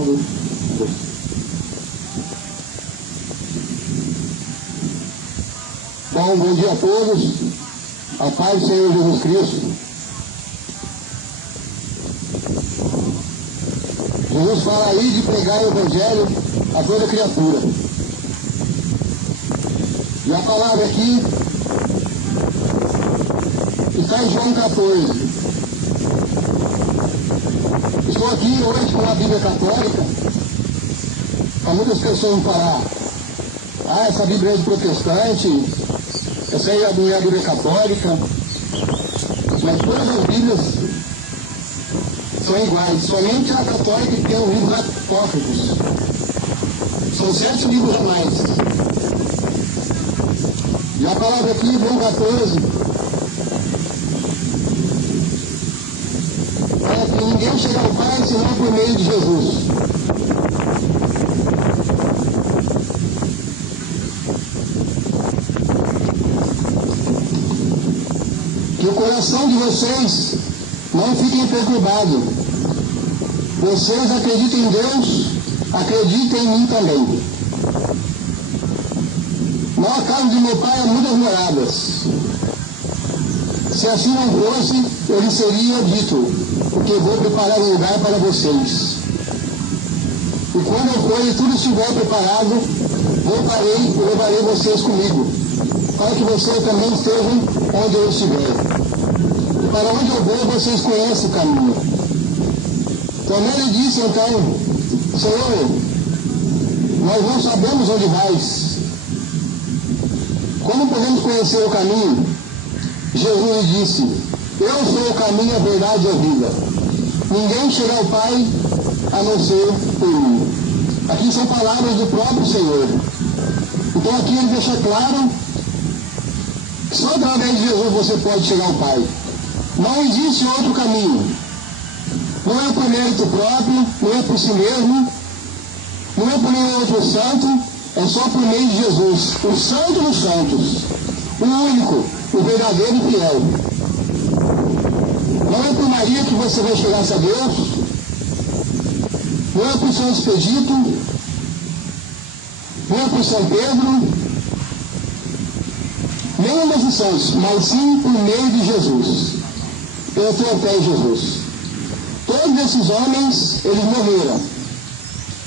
gravando. Bom dia a todos. A paz do Senhor Jesus Cristo. Jesus fala aí de pregar o Evangelho a toda criatura. E a palavra aqui está em João 14. Estou aqui hoje com a Bíblia Católica. Para muitas pessoas vão falar: ah, essa Bíblia é de protestante, essa aí não é a Bíblia Católica. Mas todas as Bíblias são iguais. Somente a católica que tem os livros apócrifos. São 7 livros a mais. E a palavra aqui, João 14, fala que ninguém chega ao Pai senão por meio de Jesus. Que o coração de vocês não fique perturbado. Vocês acreditam em Deus, acreditem em mim também. Na casa de meu pai há muitas moradas. Se assim não fosse, eu lhe seria dito, porque vou preparar um lugar para vocês. E quando eu for e tudo estiver preparado, voltarei e levarei vocês comigo, para que vocês também estejam onde eu estiver. E para onde eu vou, vocês conhecem o caminho. Também ele disse então: Senhor, nós não sabemos onde vais. Como podemos conhecer o caminho? Jesus lhe disse: eu sou o caminho, a verdade e a vida. Ninguém chega ao Pai a não ser por mim. Aqui são palavras do próprio Senhor. Então aqui ele deixa claro que só através de Jesus você pode chegar ao Pai. Não existe outro caminho. Não é por mérito próprio, não é por si mesmo, não é por nenhum outro santo. É só por meio de Jesus, o Santo dos Santos, o único, o verdadeiro e fiel. Não é por Maria que você vai chegar a Deus, não é por São Expedito, não é por São Pedro, nenhum desses santos, mas sim por meio de Jesus, pela tua fé em Jesus. Todos esses homens, eles morreram.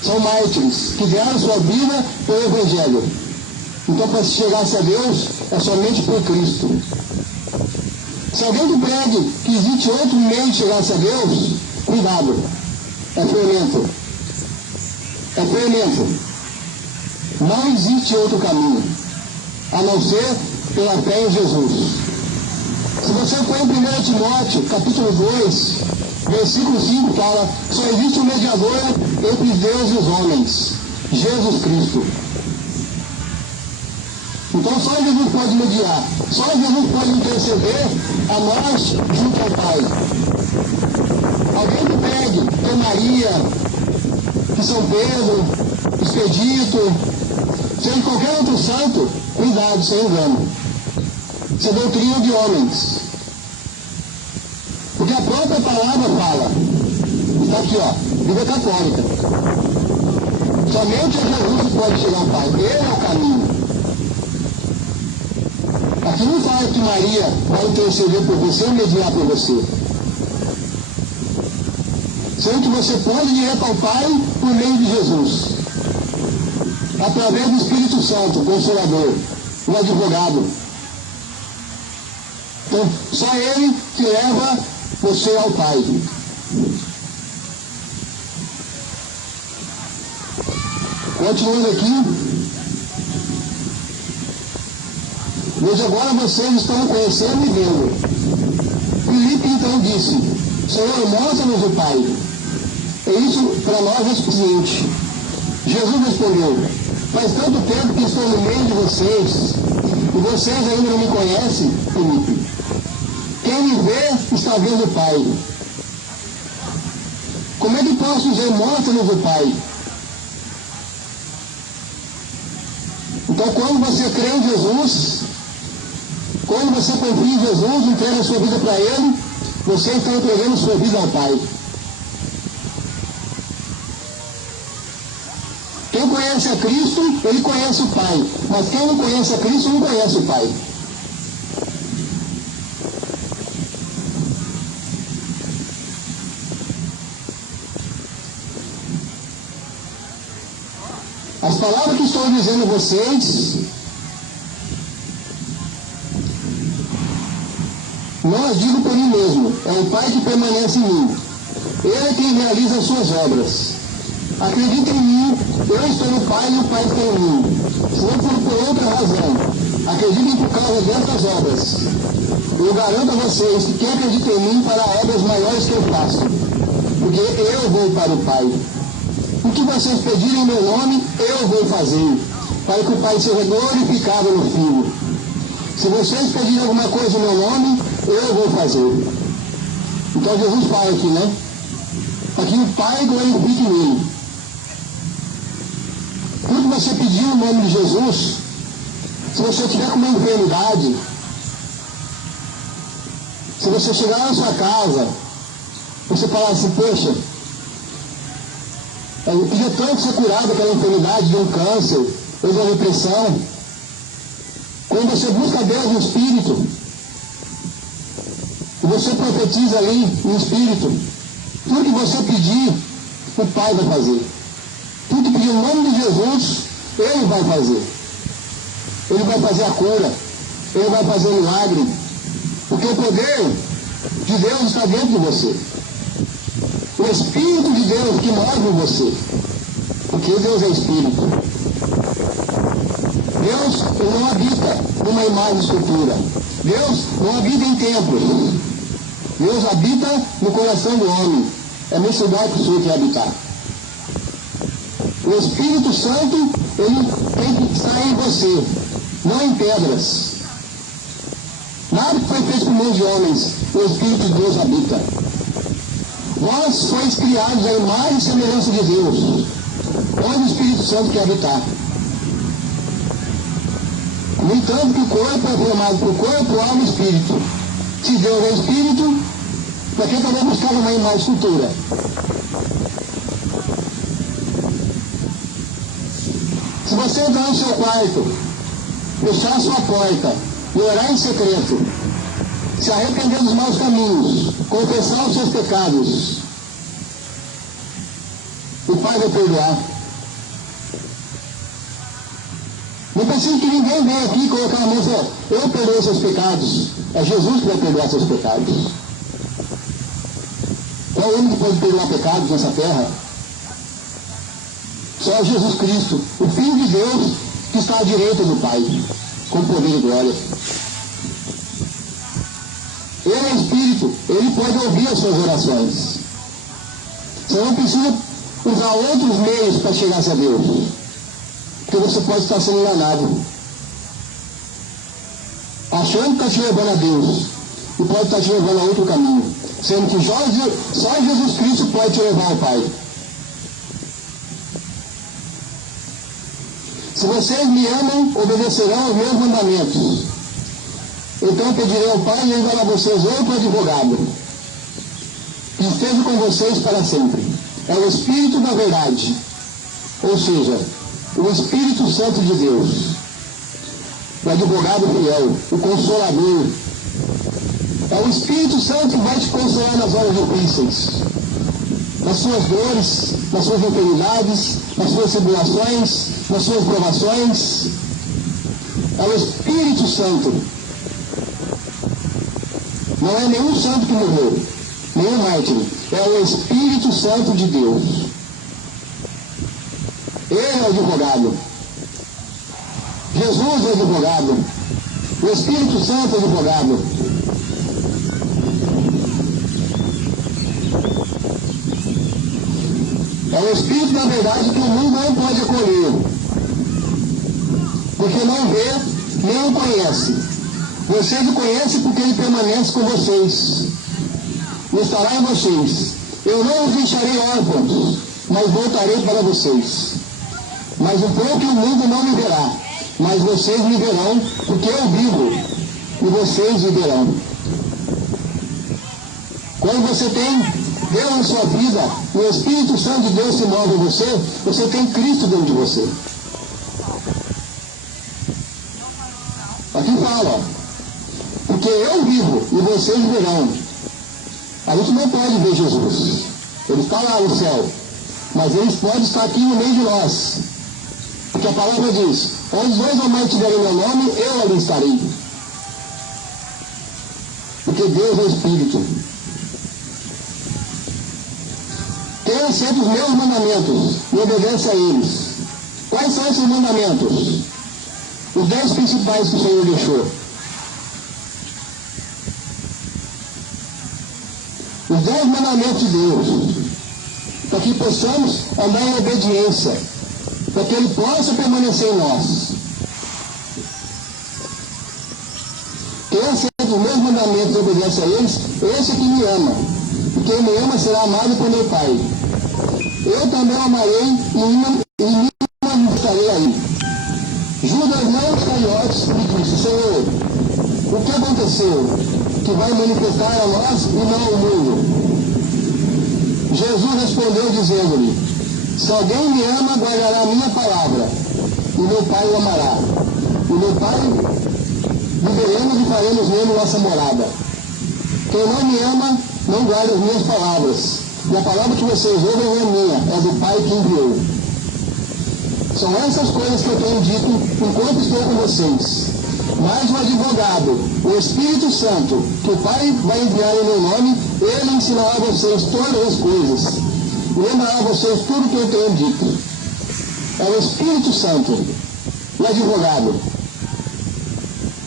São mártires que deram sua vida pelo Evangelho. Então, para se chegar-se a Deus, é somente por Cristo. Se alguém te pregue que existe outro meio de chegar-se a Deus, cuidado. É fermento. É fermento. Não existe outro caminho, a não ser pela fé em Jesus. Se você for em 1 Timóteo, capítulo 2, versículo 5, fala: só existe um mediador entre Deus e os homens, Jesus Cristo. Então só Jesus pode mediar, só Jesus pode interceder a nós junto ao Pai. Alguém que pegue que Maria, que São Pedro, Expedito, seja qualquer outro santo, cuidado, sem engano. Isso é doutrina de homens. Porque a própria palavra fala, está aqui, ó, Bíblia Católica. Somente a Jesus que pode chegar ao Pai. Ele é o caminho. Aqui não fala que Maria vai interceder por você e mediar por você. Sendo que você pode ir direto ao Pai por meio de Jesus. Através do Espírito Santo, o Consolador, o advogado. Então, só Ele que leva você ao Pai. Continuando aqui. Veja, agora vocês estão conhecendo e vendo. Filipe então disse: Senhor, mostra-nos o Pai. E isso para nós é suficiente. Jesus respondeu: faz tanto tempo que estou no meio de vocês, e vocês ainda não me conhecem, Filipe. Quem me vê está vendo o Pai. Como é que posso dizer, mostra-nos o Pai? Então, quando você crê em Jesus, quando você confia em Jesus, entrega a sua vida para Ele, você está entregando sua vida ao Pai. Quem conhece a Cristo, ele conhece o Pai. Mas quem não conhece a Cristo, não conhece o Pai. As palavras que estou dizendo a vocês, não as digo por mim mesmo, é o Pai que permanece em mim. Ele é quem realiza as suas obras. Acredita em mim, eu estou no Pai e o Pai está em mim. Se não for por outra razão, acreditem por causa destas obras. Eu garanto a vocês que quem acredita em mim fará obras maiores que eu faço, porque eu vou para o Pai. O que vocês pedirem em meu nome, eu vou fazer, para que o Pai seja glorificado no Filho. Se vocês pedirem alguma coisa em meu nome, eu vou fazer. Então Jesus fala aqui, né? Para que o Pai glorifique nele. Tudo que você pedir no nome de Jesus, se você tiver com uma enfermidade, se você chegar na sua casa, você falar assim, poxa, eu queria tanto ser curado daquela enfermidade de um câncer, ou de uma depressão. Quando você busca Deus no Espírito, e você profetiza ali no Espírito, tudo que você pedir, o Pai vai fazer. Tudo que pedir em nome de Jesus, Ele vai fazer. Ele vai fazer a cura, Ele vai fazer o milagre, porque o poder de Deus está dentro de você. O Espírito de Deus que mora em você, porque Deus é Espírito. Deus ele não habita numa imagem de escultura. Deus não habita em templos. Deus habita no coração do homem. É nesse lugar que o Senhor quer habitar. O Espírito Santo, ele tem que estar em você, não em pedras. Nada que foi feito por mãos de homens, o Espírito de Deus habita. Vós sois criados à imagem e semelhança de Deus, onde o Espírito Santo quer habitar. No entanto, que o corpo é formado por corpo, alma e espírito. Se Deus é espírito, para que eu vou buscar uma imagem escultura? Se você entrar no seu quarto, fechar a sua porta e orar em secreto, se arrepender dos maus caminhos, confessar os seus pecados, o Pai vai perdoar. Não precisa que ninguém venha aqui colocar a mão e falar, eu perdoo seus pecados. É Jesus que vai perdoar seus pecados. Qual é o único que pode perdoar pecados nessa terra? Só Jesus Cristo, o Filho de Deus, que está à direita do Pai, com poder e glória. Ele é Espírito, ele pode ouvir as suas orações. Você não precisa usar outros meios para chegar a Deus, porque você pode estar sendo enganado, achando que está te levando a Deus, e pode estar te levando a outro caminho, sendo que só Jesus Cristo pode te levar ao Pai. Se vocês me amam, obedecerão aos meus mandamentos. Então pedirei ao Pai e enviará a vocês outro advogado, que esteja com vocês para sempre. É o Espírito da verdade, ou seja, o Espírito Santo de Deus, o advogado fiel, o consolador. É o Espírito Santo que vai te consolar nas horas difíceis, nas suas dores, nas suas enfermidades, nas suas tribulações, nas suas provações. É o Espírito Santo. Não é nenhum santo que morreu, nenhum mártir. É o Espírito Santo de Deus. Ele é o advogado. Jesus é o advogado. O Espírito Santo é o advogado. É o Espírito da verdade que o mundo não pode acolher, porque não vê, nem o conhece. Vocês o conhecem porque ele permanece com vocês e estará em vocês. Eu não os deixarei órfãos, mas voltarei para vocês. Mas um pouco o mundo não me verá, mas vocês me verão, porque eu vivo, e vocês me verão. Quando você tem Deus na sua vida, e o Espírito Santo de Deus se move em você, você tem Cristo dentro de você. Aqui fala, porque eu vivo e vocês verão. A gente não pode ver Jesus. Ele está lá no céu. Mas ele pode estar aqui no meio de nós. Porque a palavra diz, onde dois ou mais tiverem meu nome, eu ali estarei. Porque Deus é Espírito. Tenha sempre os meus mandamentos e obedece a eles. Quais são esses mandamentos? Os 10 principais que o Senhor deixou. Os 10 mandamentos de Deus. Para que possamos andar em obediência. Para que Ele possa permanecer em nós. Quem aceita os meus mandamentos e obedece a eles, esse é que me ama. E quem me ama será amado por meu Pai. Eu também amarei e me manifestarei aí. Judas não Iscariotes me disse, Senhor, o que aconteceu? Que vai manifestar a nós e não ao mundo. Jesus respondeu dizendo-lhe, se alguém me ama, guardará a minha palavra, e meu Pai o amará. E meu Pai viveremos e faremos nele nossa morada. Quem não me ama, não guarda as minhas palavras. E a palavra que vocês ouvem não é minha, é do Pai que enviou. São essas coisas que eu tenho dito enquanto estou com vocês. Mas o advogado, o Espírito Santo, que o Pai vai enviar em meu nome, ele ensinará a vocês todas as coisas. E lembrará a vocês tudo que eu tenho dito. É o Espírito Santo, o advogado.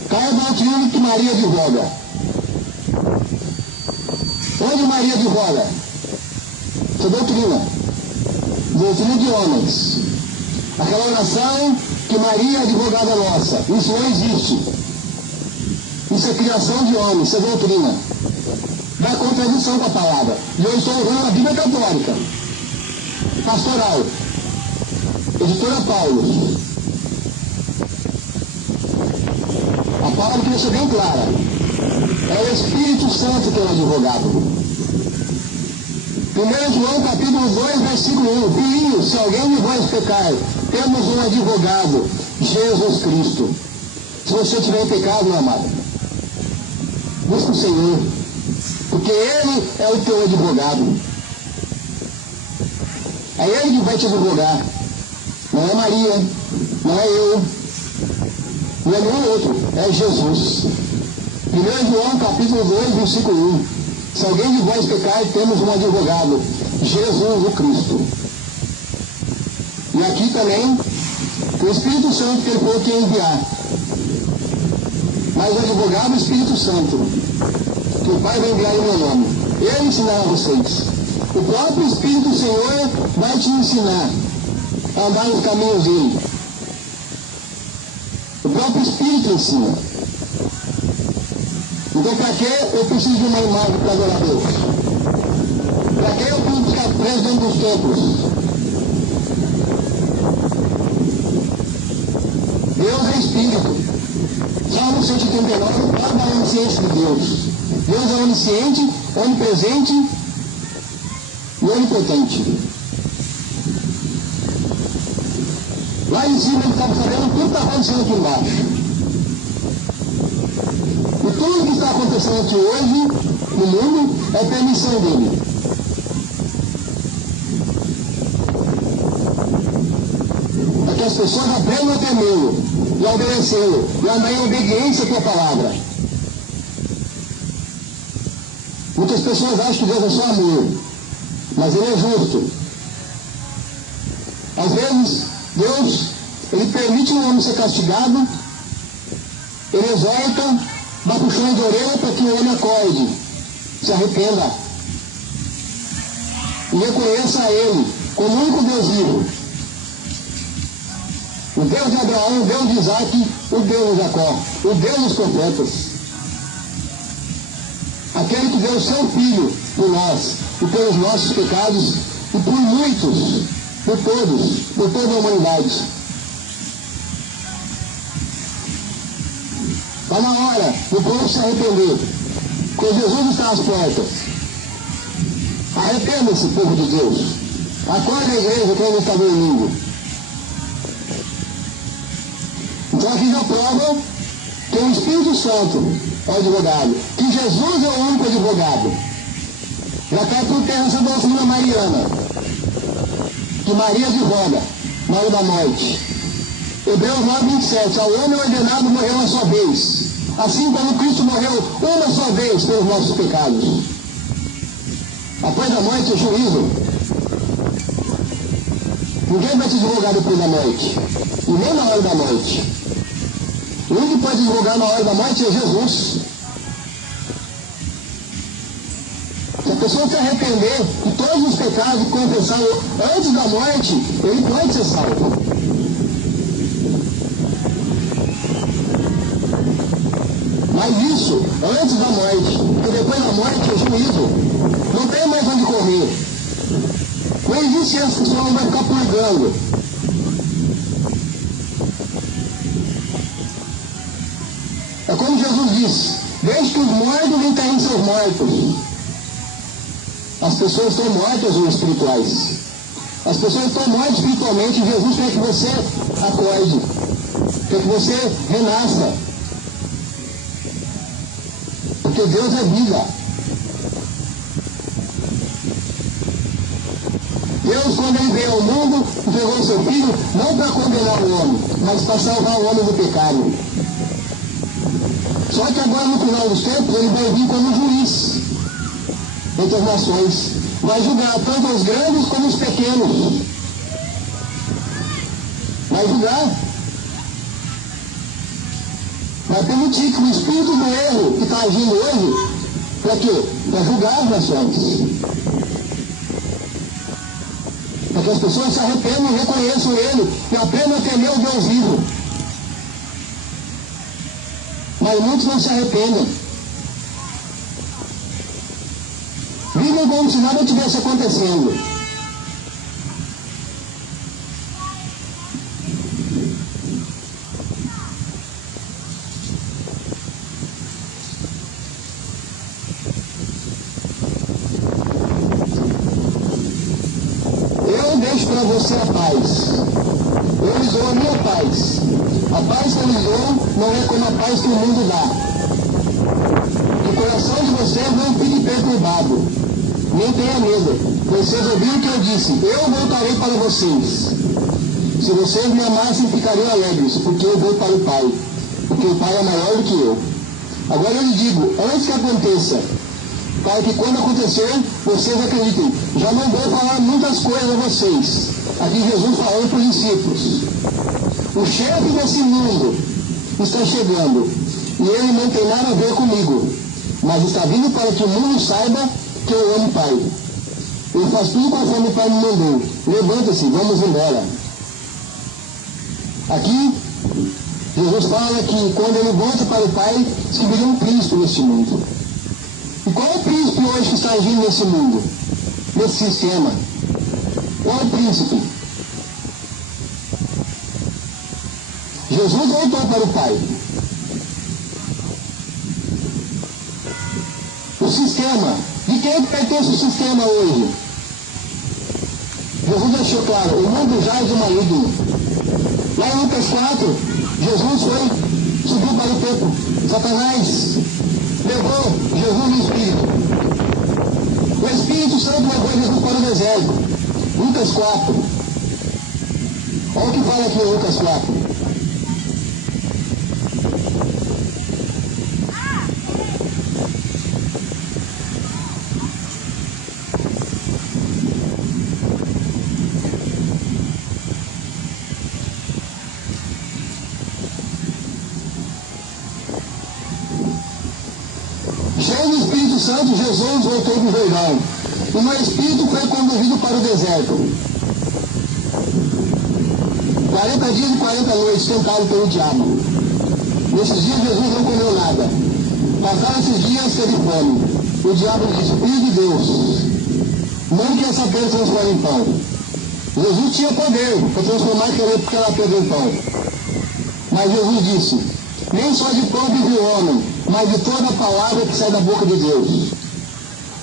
Qual é a doutrina que Maria advoga? Onde Maria advoga? Essa doutrina. Doutrina de homens. Aquela oração que Maria é advogada nossa. Isso não existe. Isso é criação de homens, isso é doutrina. Dá contradição com a palavra. E eu estou usando a Bíblia Católica. Pastoral. Editora Paulo. A palavra que deixa bem clara. É o Espírito Santo que é o advogado. 1 João capítulo 2, versículo 1. Filhinhos, se alguém de vós pecar, temos um advogado, Jesus Cristo. Se você tiver em pecado, meu amado, busca o Senhor, porque Ele é o teu advogado. É Ele que vai te advogar. Não é Maria, não é eu, não é nenhum outro, é Jesus. 1 João capítulo 2, versículo 1. Se alguém de vós pecar, temos um advogado, Jesus o Cristo. E aqui também, o Espírito Santo que ele falou que ia enviar. Mas o advogado é o Espírito Santo, que o Pai vai enviar em meu nome. Ele ensinará a vocês. O próprio Espírito do Senhor vai te ensinar a andar nos caminhos dele. O próprio Espírito ensina. Então, para que eu preciso de uma imagem para adorar a Deus? Para que eu preciso ficar preso dentro dos templos? Deus é Espírito. Salmo 139 fala da onisciência de Deus. Deus é onisciente, onipresente e onipotente. Lá em cima ele estava sabendo tudo que está acontecendo aqui embaixo. E tudo que está acontecendo aqui hoje, no mundo, é permissão dele. É que as pessoas aprendam a temê-lo, e a obedecê-lo, e a andar em obediência à tua palavra. Muitas pessoas acham que Deus é só amor, mas Ele é justo. Às vezes, Deus, Ele permite o homem ser castigado, Ele exorta, dá puxão de orelha para que o homem acorde, se arrependa e reconheça a Ele como o único Deus vivo. O Deus de Abraão, o Deus de Isaac, o Deus de Jacó, o Deus dos profetas. Aquele que deu o seu Filho por nós e pelos nossos pecados e por muitos, por todos, por toda a humanidade. Está na hora do povo se arrepender, porque Jesus está às portas. Arrependa-se, povo de Deus. Acorda a igreja que ainda está dormindo. Então aqui já prova que o Espírito Santo é o advogado, que Jesus é o único advogado. Já cai por terra essa doutrina mariana, que Maria advoga na hora da morte. Hebreus 9:27, ao homem ordenado morreu uma só vez, assim como Cristo morreu uma só vez pelos nossos pecados. Após a morte é juízo. Ninguém vai te advogar depois da morte, e nem na hora da morte. O único que pode advogar na hora da morte é Jesus. Se a pessoa se arrepender de todos os pecados e confessar antes da morte, ele pode ser salvo. Mas isso antes da morte, porque depois da morte é juízo. Não tem mais onde correr. Não existe essa pessoa, não vai ficar purgando. É como Jesus disse, deixe que os mortos enterrem seus mortos. As pessoas estão mortas ou espirituais. As pessoas estão mortas espiritualmente e Jesus quer que você acorde. Quer que você renasça. Porque Deus é vida. Deus, quando ele veio ao mundo, entregou seu Filho não para condenar o homem, mas para salvar o homem do pecado. Só que agora, no final dos tempos, ele vai vir como juiz entre as nações. Vai julgar tanto os grandes como os pequenos. Vai julgar. Vai permitir que o espírito do erro que está agindo hoje, para quê? Para julgar as nações. Para que as pessoas se arrependam e reconheçam ele e aprendam a temer o Deus vivo. Mas muitos não se arrependem. Vivem como se nada tivesse acontecendo. Eu deixo para você a paz. Eu lhes dou a minha paz. A paz que eu lhes dou não é como a paz que o mundo dá. O coração de vocês não fique perturbado, nem tenha medo. Vocês ouviram o que eu disse, eu voltarei para vocês. Se vocês me amassem, ficariam alegres, porque eu vou para o Pai, porque o Pai é maior do que eu. Agora eu lhes digo, antes que aconteça, para que quando acontecer, vocês acreditem. Já não vou falar muitas coisas a vocês. Aqui Jesus falando para os discípulos. O chefe desse mundo está chegando, e ele não tem nada a ver comigo, mas está vindo para que o mundo saiba que eu amo o Pai. Eu faço tudo conforme o Pai me mandou. Levanta-se, vamos embora. Aqui, Jesus fala que quando ele volta para o Pai, se viria um príncipe neste mundo. E qual é o príncipe hoje que está agindo nesse mundo? Nesse sistema? Qual é o príncipe? Jesus voltou para o Pai. O sistema. De quem é que pertence o sistema hoje? Jesus deixou claro, o mundo jaz do maligno. Lá em Lucas 4, Jesus subiu para o templo. Satanás levou Jesus no Espírito. O Espírito Santo levou Jesus para o deserto. Lucas 4. Olha o que fala aqui em Lucas 4. Cheio do Espírito Santo, Jesus voltou do Jordão. E no Espírito foi conduzido para o deserto. 40 dias e 40 noites tentado pelo diabo. Nesses dias Jesus não comeu nada. Passaram esses dias, teve fome. O diabo disse, Filho de Deus, não que essa pedra transforme em pão. Jesus tinha poder para transformar aquela pedra em pão. Mas Jesus disse, nem só de pão vive o homem, mas de toda a palavra que sai da boca de Deus.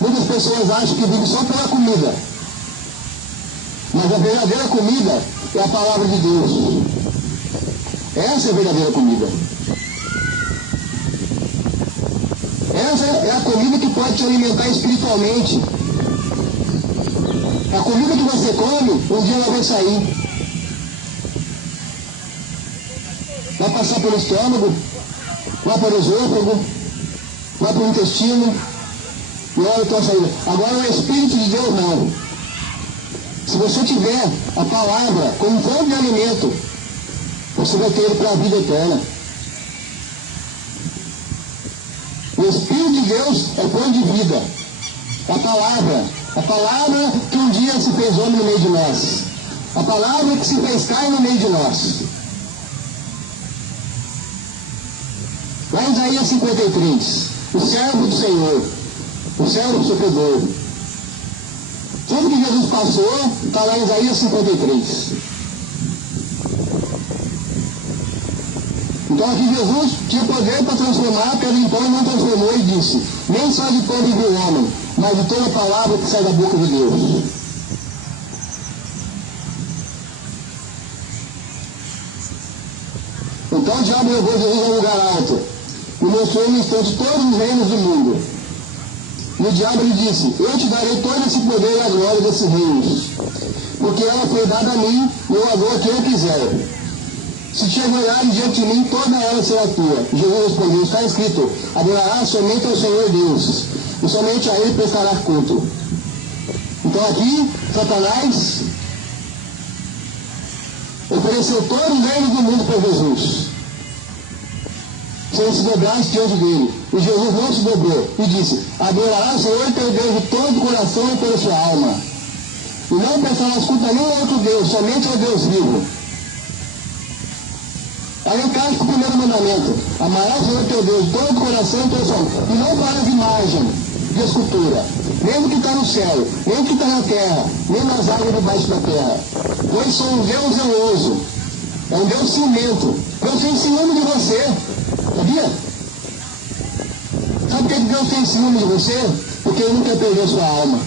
Muitas pessoas acham que vivem só pela comida. Mas a verdadeira comida é a palavra de Deus. Essa é a verdadeira comida. Essa é a comida que pode te alimentar espiritualmente. A comida que você come, um dia ela vai sair. Vai passar pelo estômago, vai para o esôfago, vai para o intestino, e olha a tua saída. Agora o Espírito de Deus não. Se você tiver a palavra como fonte de alimento, você vai ter ele para a vida eterna. O Espírito de Deus é fonte de vida. A palavra que um dia se fez homem no meio de nós. A palavra que se fez carne no meio de nós. Lá em Isaías 53, o servo do Senhor, o servo sofredor. Tudo que Jesus passou está lá em Isaías 53. Então aqui Jesus tinha poder para transformar a pedra em pão e não transformou e disse: nem só de pão vive o homem, mas de toda palavra que sai da boca de Deus. Então o diabo levou Jesus a um lugar alto e mostrou no instante todos os reinos do mundo. E o diabo lhe disse: eu te darei todo esse poder e a glória desses reinos, porque ela foi dada a mim e eu a dou a quem eu quiser. Se te ajoelhares diante de mim, toda ela será tua. Jesus respondeu: está escrito, adorarás somente ao Senhor Deus, e somente a Ele prestarás culto. Então aqui, Satanás ofereceu todos os reinos do mundo para Jesus, se ele se dobrasse diante dele. E Jesus não se dobrou e disse: adorarás o Senhor teu Deus de todo o coração e toda a sua alma, e não prestarás culto a nenhum outro Deus, somente ao Deus vivo. Aí encaixa com o primeiro mandamento: amarás o Senhor teu Deus de todo o coração e toda a sua alma, e não farás imagem de escultura, nem do que está no céu, nem do que está na terra, nem nas águas debaixo da terra. Pois sou um Deus zeloso, é um Deus ciumento. Deus tem ciúme de você, sabia? Sabe por que Deus tem ciúme de você? Porque Ele não quer perder sua alma.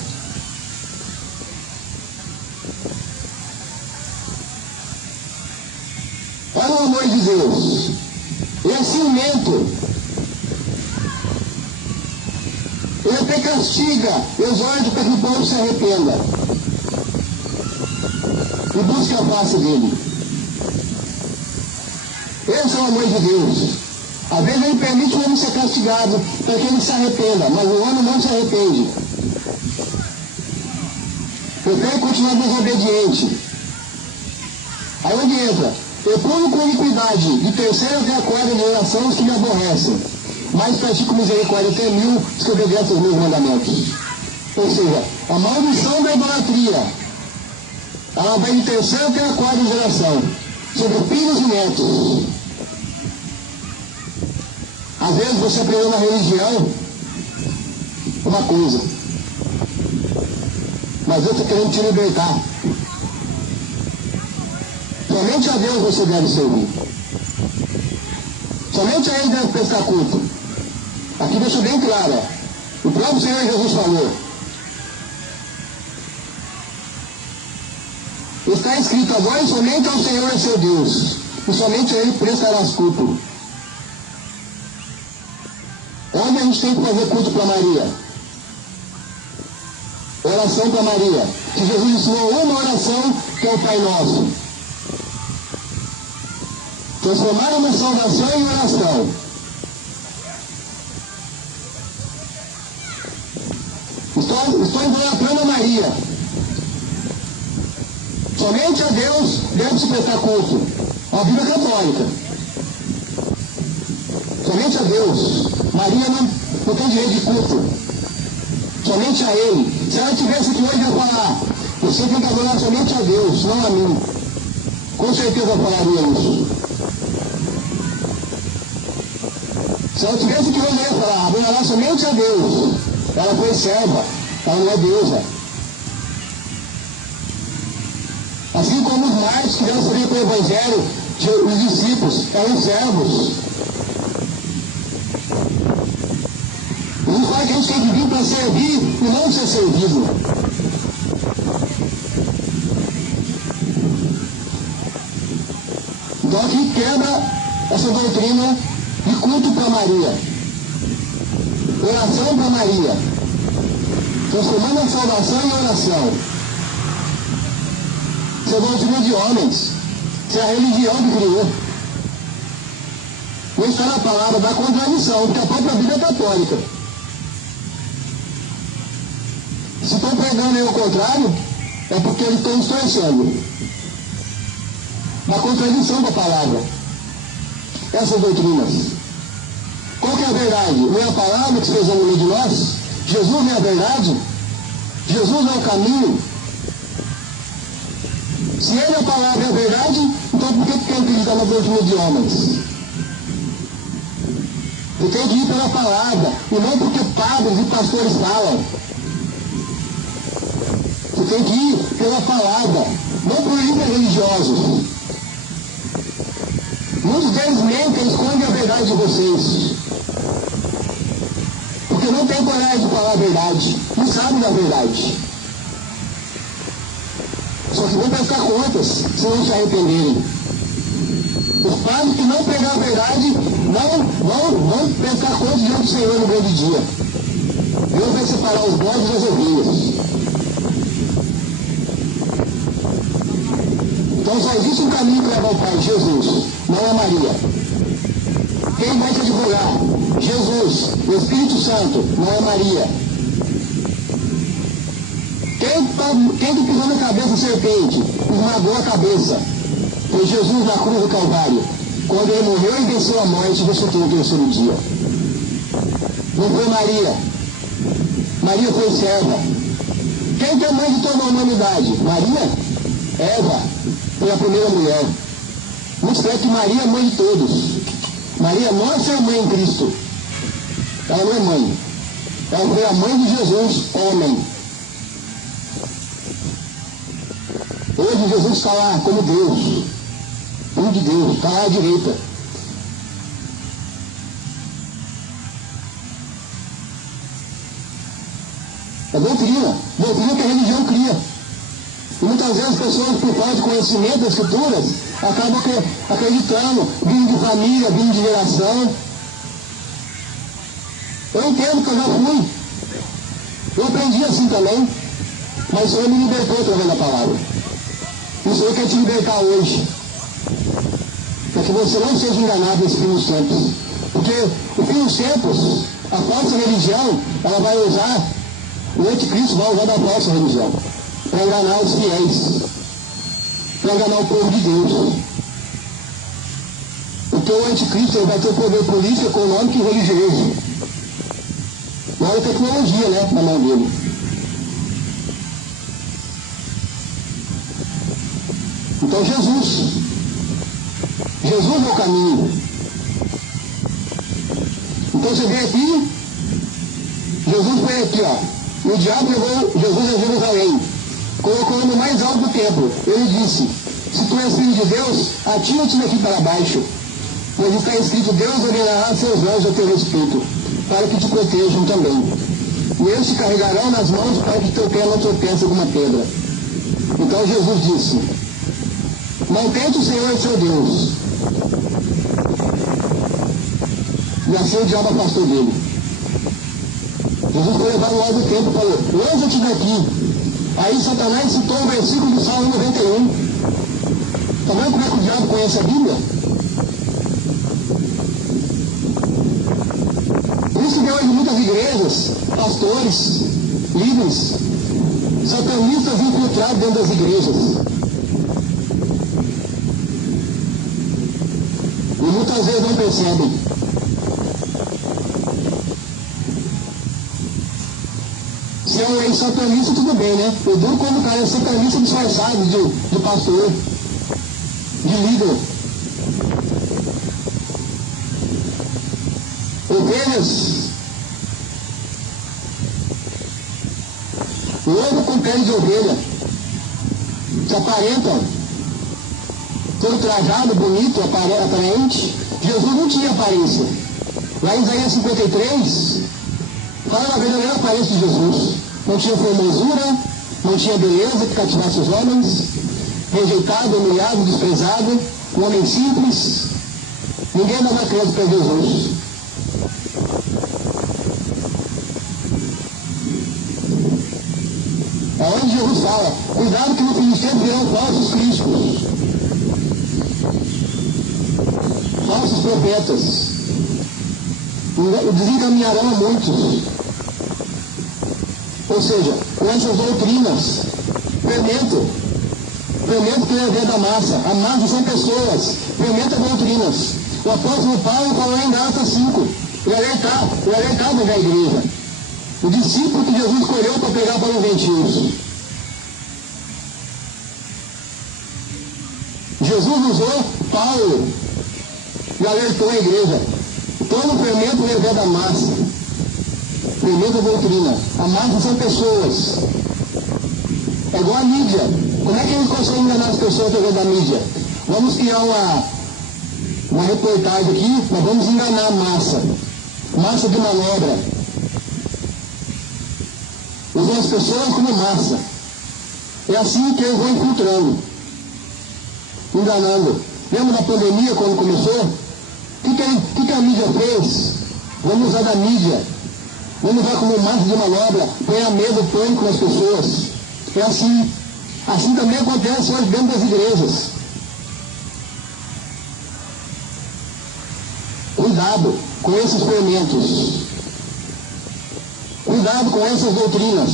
Olha o amor de Deus. Ele é ciumento. Ele até castiga, exorta para que o povo se arrependa e busque a face dele. Esse é o amor de Deus. Às vezes ele permite o homem ser castigado para que ele se arrependa, mas o homem não se arrepende. Prefere continuar desobediente. Aí onde entra? Eu pulo com iniquidade, de terceira até a quarta geração, os que me aborrecem, mas pratico misericórdia até 1000, os que obedecem aos meus mandamentos. Ou seja, a maldição da idolatria, ela vai de terceira até a quarta geração, sobre filhos e netos. Às vezes você aprendeu na religião uma coisa, mas eu estou querendo te libertar. Somente a Deus você deve servir. Somente a Ele deve prestar culto. Aqui deixa bem claro, ó. O próprio Senhor Jesus falou: está escrito, adore somente ao Senhor seu Deus, e somente a Ele prestarás culto. Onde a gente tem que fazer culto para Maria? Oração para Maria. Que Jesus ensinou uma oração, que é o Pai Nosso. Transformaram uma salvação em oração. Estou idolatrando a Maria. Somente a Deus deve se prestar culto. A Bíblia católica. Somente a Deus. Maria não tem direito de culto. Somente a Ele. Se ela estivesse aqui hoje, eu ia falar: você tem que adorar somente a Deus, não a mim. Com certeza eu falaria isso. Se ela estivesse aqui hoje, eu ia falar: adorar somente a Deus. Ela foi serva, ela não é deusa. Assim como os mártires que deram servir para o Evangelho, os discípulos eram servos. Jesus fala que gente tem que vir para servir e não ser servido. Então aqui quebra essa doutrina de culto para Maria, oração para Maria, transformando a salvação em oração. Isso é doutrina de homens, isso é a religião que criou. Não está na palavra da contradição, porque a própria Bíblia é católica. Se estão pregando aí o contrário, é porque eles estão distorcendo. Na contradição da palavra. Essas doutrinas. Qual que é a verdade? Não é a palavra que se fez no meio de nós? Jesus não é a verdade? Jesus é o caminho? Se ele é a palavra e a verdade, então por que quer acreditar na doutrina de homens? Você tem que ir pela palavra, e não porque padres e pastores falam. Você tem que ir pela palavra, não por líderes religiosos. Muitos deles mentem, escondem a verdade de vocês. Porque não tem coragem de falar a verdade, não sabem da verdade. Só que vão prestar contas, se não se arrependerem. Os padres que não pregar a verdade vão prestar contas diante do Senhor no grande dia. Deus vai separar os bodes das ovelhas. Então só existe um caminho que leva ao Pai, Jesus, não é Maria. Quem vai te advogar? Jesus, o Espírito Santo, não é Maria. Quem que pisou na cabeça da serpente, esmagou a cabeça, foi Jesus na cruz do Calvário, quando ele morreu e venceu a morte e ressuscitou no terceiro dia. Não foi Maria. Maria foi serva. Quem que é mãe de toda a humanidade? Maria? Eva foi a primeira mulher. Muito certo que Maria é mãe de todos. Maria não é ser mãe em Cristo. Ela não é mãe. Ela foi a mãe de Jesus, homem. Hoje Jesus está lá como Deus. Filho de Deus, está lá à direita. É doutrina que a religião cria. E muitas vezes as pessoas, por falta de conhecimento das escrituras, acabam acreditando, vindo de família, vindo de geração. Eu entendo que eu já fui. Eu aprendi assim também. Mas o Senhor me libertou através da palavra. E o Senhor quer te libertar hoje. Para que você não seja enganado nesse fim dos tempos. Porque o fim dos tempos, a falsa religião, ela vai usar, o anticristo vai usar da falsa religião. Para enganar os fiéis. Para enganar o povo de Deus. Porque o anticristo ele vai ter poder político, econômico e religioso. Não é tecnologia, né, na mão dele. Então Jesus é o caminho. Então você vem aqui, Jesus foi aqui, ó. O diabo levou Jesus a Jerusalém, colocou no mais alto do templo. Ele disse: se tu és filho de Deus, atira-te daqui para baixo, pois está escrito: Deus ordenará seus anjos a teu respeito, para que te protejam também. E eles te carregarão nas mãos para que teu pé não tropece alguma pedra. Então Jesus disse: não tente o Senhor seu Deus. E assim o diabo afastou dele. Jesus foi levado logo do templo e falou: lança-te daqui. Aí Satanás citou um versículo do Salmo 91. Tá vendo como é que o diabo conhece a Bíblia? Por isso que hoje muitas igrejas, pastores, líderes, satanistas infiltrados dentro das igrejas. E muitas vezes não percebem. Se é um ex-satanista, tudo bem, né? Eu duro quando o cara é satanista disfarçado de pastor, de líder. Ovelhas, lobo com pele de ovelha, se aparentam, todo trajado, bonito, aparente. Jesus não tinha aparência. Lá em Isaías 53, Fala a verdadeira aparência de Jesus. Não tinha formosura, não tinha beleza que cativasse os homens, rejeitado, humilhado, desprezado, um homem simples. Ninguém dava crédito para Jesus. É onde Jesus fala, cuidado que no fim dos tempos virão falsos crísticos, falsos profetas, desencaminharão a muitos. Ou seja, com essas doutrinas, fermento que é a ideia da massa. A massa são pessoas, fermenta doutrinas. O apóstolo Paulo falou em Gálatas 5, ele alertava a igreja. O discípulo que Jesus escolheu para pegar para os gentios. Jesus usou Paulo e alertou a igreja. Todo fermento é da massa. Fermento é doutrina. A massa são pessoas. É igual a mídia. Como é que eles conseguem enganar as pessoas através da mídia? Vamos criar uma reportagem aqui, mas vamos enganar a massa. Massa de manobra. Usam as pessoas como massa. É assim que eles vão infiltrando, enganando. Lembra da pandemia quando começou? O que a mídia fez? Vamos usar da mídia. Vamos usar como massa de manobra, põe a medo, pânico nas pessoas. É assim. Assim também acontece hoje dentro das igrejas. Cuidado com esses fermentos. Cuidado com essas doutrinas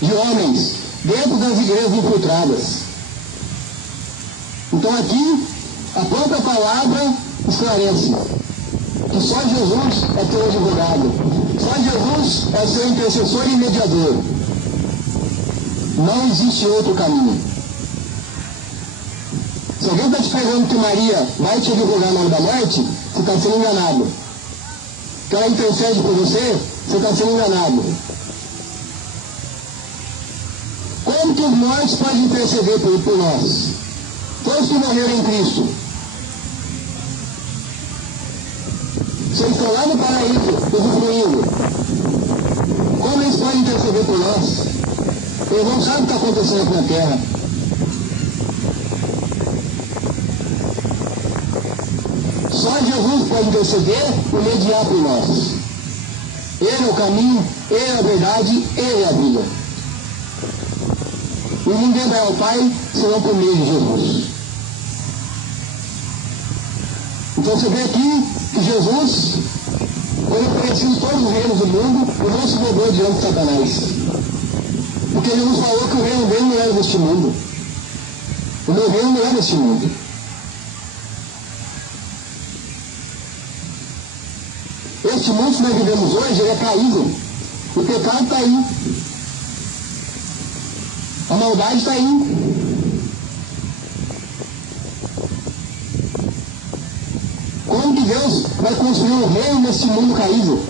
de homens dentro das igrejas infiltradas. Então aqui, a própria palavra esclarece que só Jesus é teu advogado. Só Jesus é seu intercessor e mediador. Não existe outro caminho. Se alguém está te pregando que Maria vai te advogar na hora da morte, você está sendo enganado. Que ela intercede por você, você está sendo enganado. Como que os mortos podem interceder por nós? Todos que morreram em Cristo. Se eles estão lá no paraíso, usufruindo, como eles podem interceder por nós? Eles não sabem o que está acontecendo aqui na terra. Só Jesus pode interceder e mediar por nós. Ele é o caminho, Ele é a verdade, Ele é a vida. E ninguém vai ao Pai senão por meio de Jesus. Então você vê aqui que Jesus, quando oferecido todos os reinos do mundo, ele não se dobrou diante de Satanás. Porque Jesus falou que o reino dele não era deste mundo. O meu reino não é deste mundo. Este mundo que nós vivemos hoje, ele é caído. O pecado está aí. A maldade está aí. Como que Deus vai construir um reino nesse mundo caído?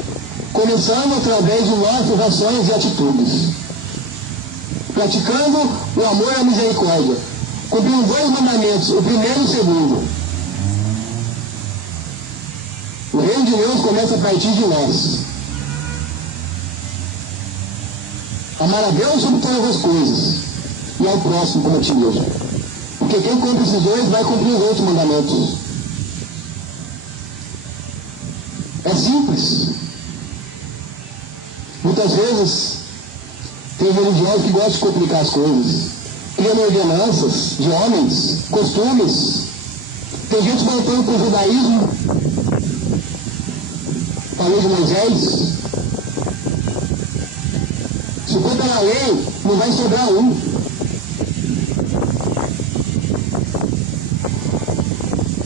Começando através de nossas ações e atitudes. Praticando o amor e a misericórdia. Cumprindo 2 mandamentos, o primeiro e o segundo. O reino de Deus começa a partir de nós. Amar a Deus sobre todas as coisas. E ao próximo como a ti mesmo. Porque quem cumpre esses 2 vai cumprir os outros mandamentos. É simples. Muitas vezes tem religiosos que gostam de complicar as coisas. Criando ordenanças de homens, costumes. Tem gente voltando para o judaísmo. A lei de Moisés. Se for pela lei, não vai sobrar um.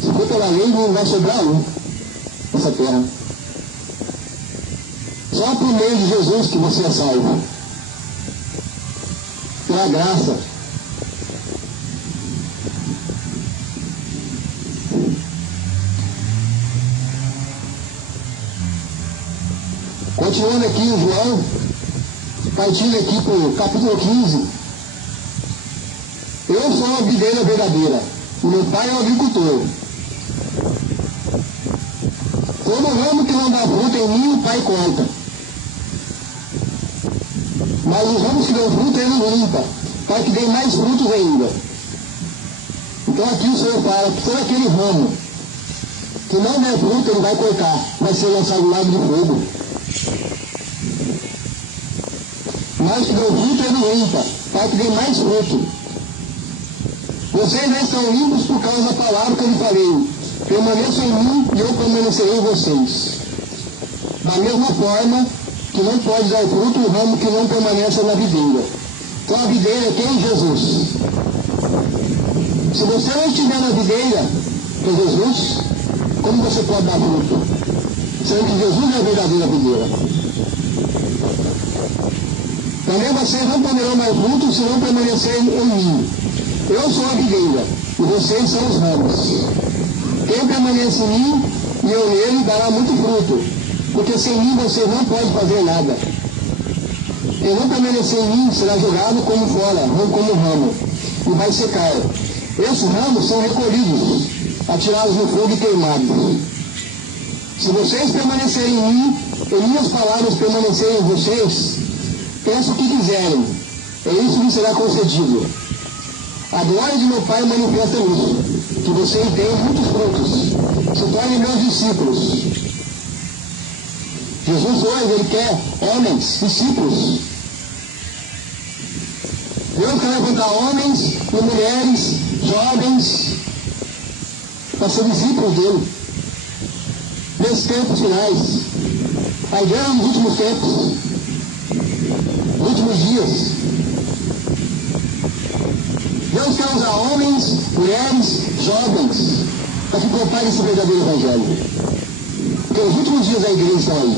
Se for pela lei, não vai sobrar um nessa terra. Só por meio de Jesus que você é salvo. Pela graça. Continuando aqui em João, partindo aqui para o capítulo 15. Eu sou a videira verdadeira, e meu pai é o agricultor. Todo ramo que não dá fruto em mim, o pai corta. Mas os ramos que dão fruto, ele limpa, para que dê mais frutos ainda. Então aqui o Senhor fala que todo aquele ramo que não der fruto, ele vai cortar, vai ser lançado no lago de fogo. Mas que deu fruto, ele limpa, para que dê mais fruto. Vocês já estão limpos por causa da palavra que eu lhe falei. Permaneçam em mim e eu permanecerei em vocês. Da mesma forma que não pode dar fruto o ramo que não permanece na videira. Então a videira é quem? Jesus. Se você não estiver na videira, que é Jesus, como você pode dar fruto? Sendo que Jesus é a verdadeira videira. Também vocês não poderão dar fruto se não permanecerem em mim. Eu sou a videira e vocês são os ramos. Quem permanece em mim e eu nele dará muito fruto, porque sem mim vocês não podem fazer nada. Quem não permanecer em mim será jogado como fora, como ramo, e vai secar. Esses ramos são recolhidos, atirados no fogo e queimados. Se vocês permanecerem em mim, e minhas palavras permanecerem em vocês, peçam o que quiserem, e isso lhes será concedido. A glória de meu Pai manifesta nisso, que vocês tenham muitos frutos, se tornem meus discípulos. Jesus hoje, ele quer homens, discípulos. Deus quer levantar homens e mulheres, jovens, para ser discípulos dele. Nesses tempos finais, a igreja nos últimos tempos, nos últimos dias. Deus quer usar homens, mulheres, jovens, para que propaguem esse verdadeiro evangelho. Porque os últimos dias da igreja estão aí.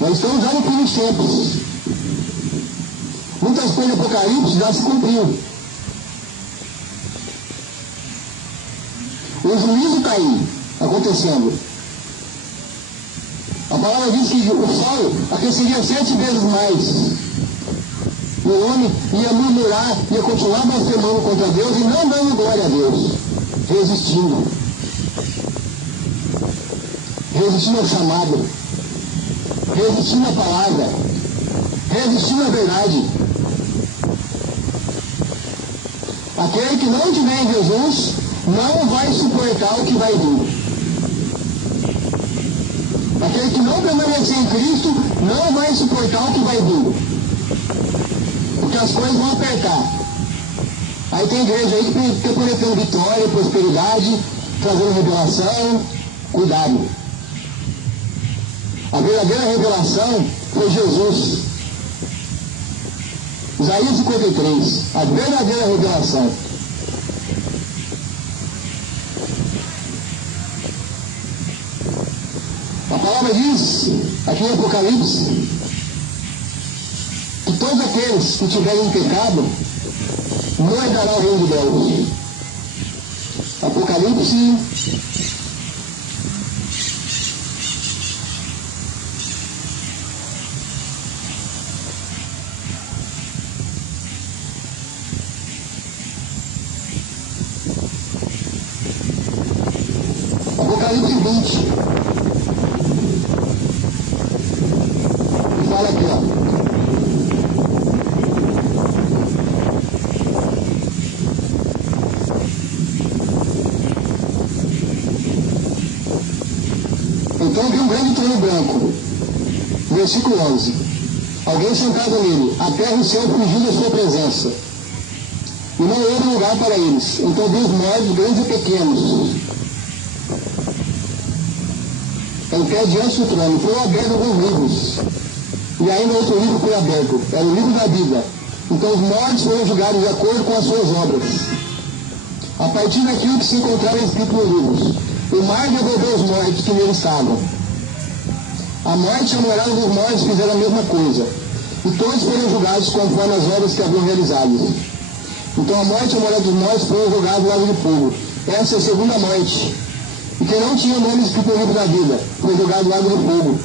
Nós estamos já no fim dos tempos. Muitas coisas do Apocalipse já se cumpriu. O juízo está aí, acontecendo. A palavra diz que o sol aqueceria 7 vezes mais. O homem ia murmurar, ia continuar blasfemando contra Deus e não dando glória a Deus. Resistindo. Resistindo ao chamado. Resistindo à palavra. Resistindo à verdade. Aquele que não tiver em Jesus não vai suportar o que vai vir. Aquele que não permanecer em Cristo não vai suportar o que vai vir. Porque as coisas vão apertar. Aí tem igreja aí que prometendo vitória, prosperidade, trazendo revelação. Cuidado. A verdadeira revelação foi Jesus. Isaías 53, a verdadeira revelação. A palavra diz, aqui em Apocalipse, que todos aqueles que tiverem pecado não herdarão o reino de Deus. Apocalipse 20. E fala aqui, ó. Então vi um grande trono branco. Versículo 11. Alguém sentado nele, a terra e o céu fugindo da sua presença. E não houve lugar para eles. Então vi os mortos, grandes e pequenos, em pé diante do trono. Foram abertos alguns livros. E ainda outro livro foi aberto. Era o livro da vida. Então os mortos foram julgados de acordo com as suas obras, a partir daquilo que se encontrava escrito nos livros. O mar devolveu os mortos que nele estavam. A morte e a morada dos mortos fizeram a mesma coisa. E todos foram julgados conforme as obras que haviam realizado. Então a morte e a morada dos mortos foram julgados no lago de fogo. Essa é a segunda morte. E quem não tinha nome escrito no livro da vida foi julgado no lago de fogo.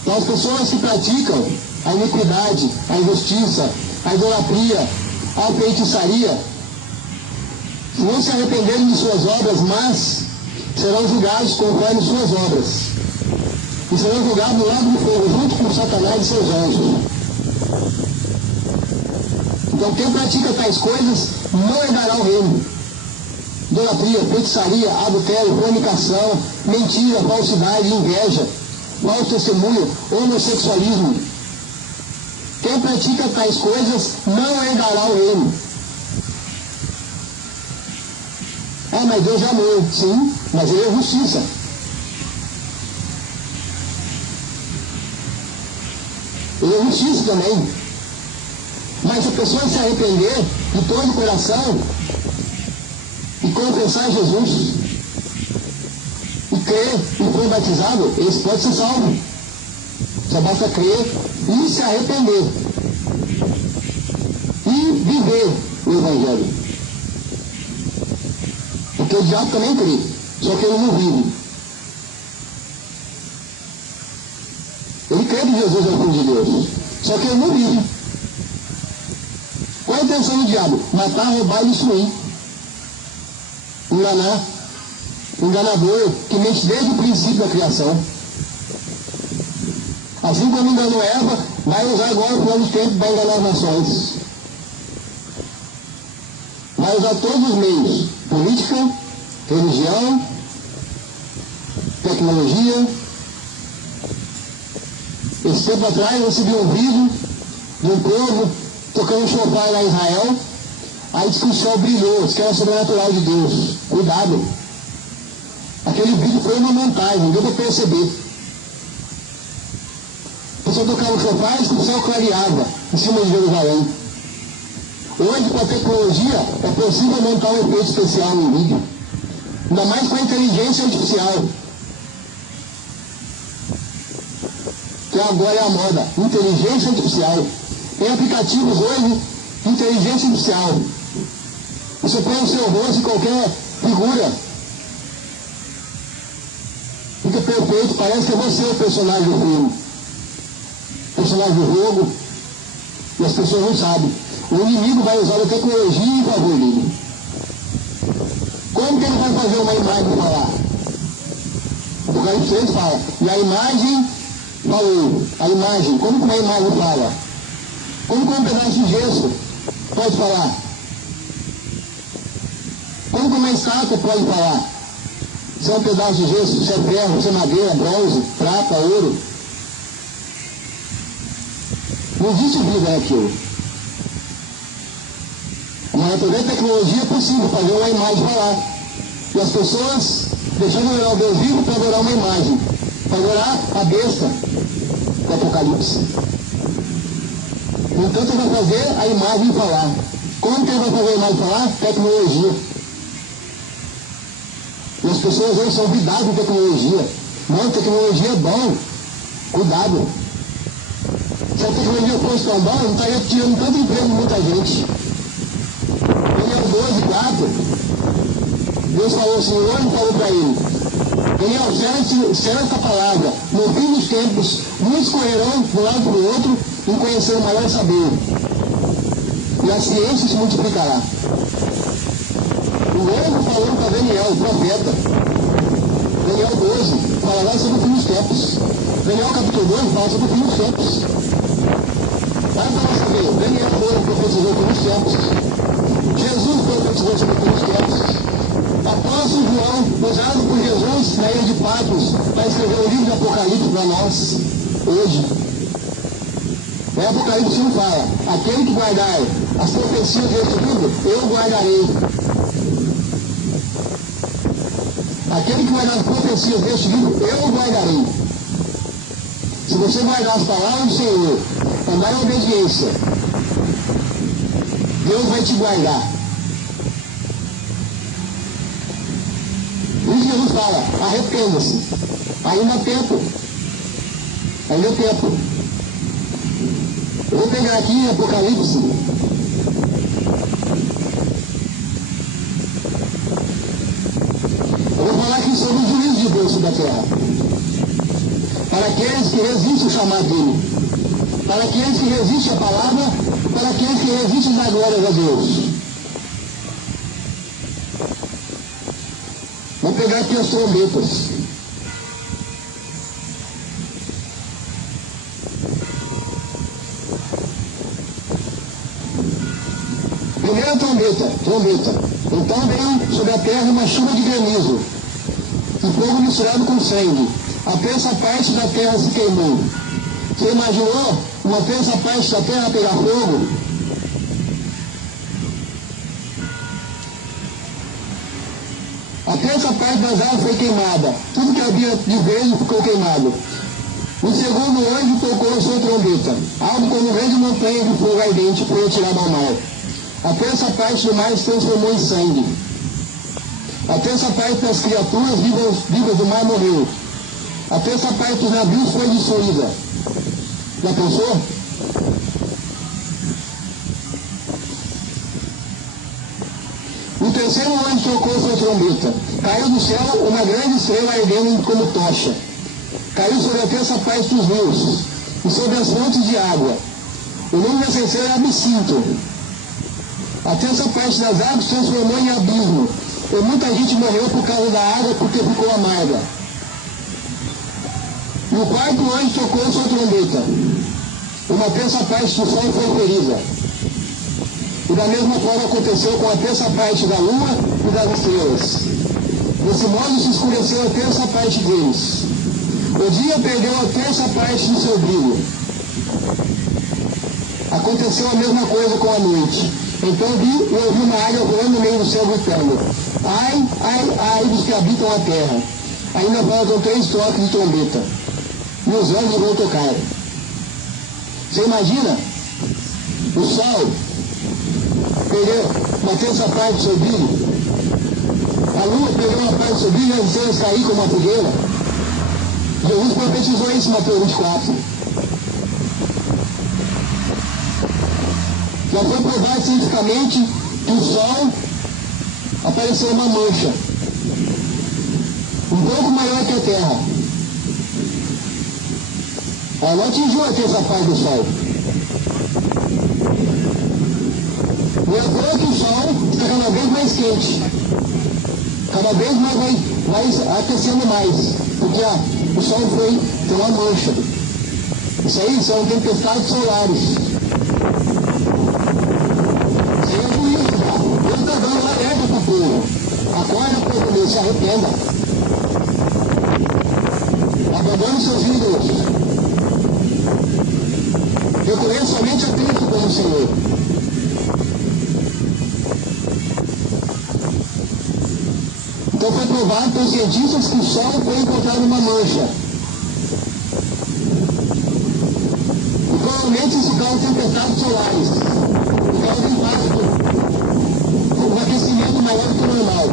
Então as pessoas que praticam a iniquidade, a injustiça, a idolatria, a feitiçaria, se não se arrependerem de suas obras, mas serão julgados conforme suas obras. E serão julgados no lago do fogo, junto com Satanás e seus anjos. Então quem pratica tais coisas não herdará o reino. Idolatria, feitiçaria, adultério, fornicação, mentira, falsidade, inveja, falso testemunho, homossexualismo. Quem pratica tais coisas não herdará o reino. Ah, mas Deus é amor. Sim, mas Ele é justiça. Ele é justiça também. Mas se a pessoa se arrepender de todo o coração e confessar Jesus e crer e for batizado, esse pode ser salvo. Só basta crer e se arrepender e viver o Evangelho. Porque o diabo também crê, só que ele não vive. Ele crê que Jesus é o Filho de Deus, só que ele não vive. Qual é a intenção do diabo? Matar, roubar e destruir. Enganar. Enganador, que mente desde o princípio da criação. Assim como enganou Eva, vai usar agora o final de tempo para enganar as nações. Vai usar todos os meios. Política, religião, tecnologia. Esse tempo atrás eu recebi um vídeo de um povo tocando um chofar lá em Israel. Aí disse que o céu brilhou, disse que era sobrenatural de Deus. Cuidado. Aquele vídeo foi uma montagem, deu para perceber. A pessoa tocava o chofar e o céu clareava em cima de Jerusalém. Hoje, com a tecnologia, é possível montar um efeito especial no vídeo. Ainda mais com a inteligência artificial. Que agora é a moda. Inteligência artificial. Tem aplicativos hoje de inteligência artificial. Você põe o seu rosto em qualquer figura. Fica perfeito, parece que é você o personagem do filme. O personagem do jogo. E as pessoas não sabem. O inimigo vai usar a tecnologia em favor dele. Como que ele vai fazer uma imagem falar? O Apocalipse 3 fala, e a imagem falou. A imagem, como que uma imagem fala? Como que um pedaço de gesso pode falar? Como que uma estátua pode falar? Se é um pedaço de gesso, se é ferro, se é madeira, bronze, prata, ouro. Não existe vida naquilo. Mas através da tecnologia é possível fazer uma imagem falar. E as pessoas deixando de adorar o Deus vivo para adorar uma imagem. Para adorar a besta do Apocalipse. No entanto, ele vai fazer a imagem falar. Como que ele vai fazer a imagem falar? Tecnologia. E as pessoas hoje são vidadas de tecnologia. Não, tecnologia é bom. Cuidado. Se a tecnologia fosse tão bom, não estaria tirando tanto emprego de muita gente. Daniel 12:4, Deus falou assim, o anjo falou para ele, Daniel, será essa palavra, no fim dos tempos, muitos correrão de um lado para o outro em conhecer o maior saber, e a ciência se multiplicará. O anjo falou para Daniel, o profeta, Daniel 12, fala lá sobre o fim dos tempos. Daniel capítulo 2 fala sobre o fim dos tempos. Vai para nós saber, Daniel profetizou o fim dos tempos. Jesus profetizou sobre o fim dos tempos. Apóstolo João, usado por Jesus na ilha de Patmos, para escrever o livro de Apocalipse para nós, hoje. Em Apocalipse 1 fala, aquele que guardar as profecias deste livro, eu guardarei. Aquele que guardar as profecias deste livro, eu guardarei. Se você guardar as palavras do Senhor, andar em obediência, Deus vai te guardar. Por isso Jesus fala, arrependa-se. Ainda há tempo. Ainda há tempo. Eu vou pegar aqui em Apocalipse. Eu vou falar aqui sobre o juízo de Deus sobre a terra. Para aqueles que resistem ao chamado dele. Para aqueles que resistem à palavra. Para aqueles que resistem às glórias a Deus. Vamos pegar aqui as trombetas. Primeira trombeta. Então veio sobre a terra uma chuva de granizo, e fogo misturado com sangue. A terça parte da terra se queimou. Você imaginou uma terça parte da terra pegar fogo? A terça parte das árvores foi queimada. Tudo que havia de verde ficou queimado. O segundo anjo tocou a sua trombeta. Algo como grande montanha de fogo ardente foi atirado ao mar. A terça parte do mar se transformou em sangue. A terça parte das criaturas vivas do mar morreu. A terça parte dos navios foi destruída. Já pensou? O terceiro anjo tocou sua trombeta. Caiu do céu uma grande estrela ardendo como tocha. Caiu sobre a terça parte dos rios e sobre as fontes de água. O nome dessa estrela é Absinto. A terça parte das águas se transformou em abismo. E muita gente morreu por causa da água porque ficou amarga. E o quarto anjo tocou sua trombeta. Uma terça parte do sol foi ferida. E da mesma forma aconteceu com a terça parte da lua e das estrelas. Desse modo se escureceu a terça parte deles. O dia perdeu a terça parte do seu brilho. Aconteceu a mesma coisa com a noite. Então vi e ouvi uma águia voando no meio do céu gritando: ai, ai, ai dos que habitam a terra. Ainda faltam 3 toques de trombeta. E os anjos vão tocar. Você imagina? O sol perdeu uma terça parte do seu brilho. A lua perdeu uma parte do seu brilho e as estrelas caíram como uma fogueira. Jesus profetizou isso em Mateus 24. Já foi provado cientificamente que o sol apareceu uma mancha um pouco maior que a Terra. Ela não atingiu a terça parte do sol. E agora que o sol está cada vez mais quente, cada vez mais vai aquecendo mais, porque o sol tem uma mancha. Isso aí são tempestades solares. Deus está dando uma alerta para o povo. Acorda, povo meu, se arrependa. Abandone seus ídolos. Reconheça somente a Cristo como Senhor. Então foi provado pelos cientistas que o Sol foi encontrado numa mancha. E provavelmente isso causa tempestades solares. E causa impacto, um aquecimento maior do que o normal.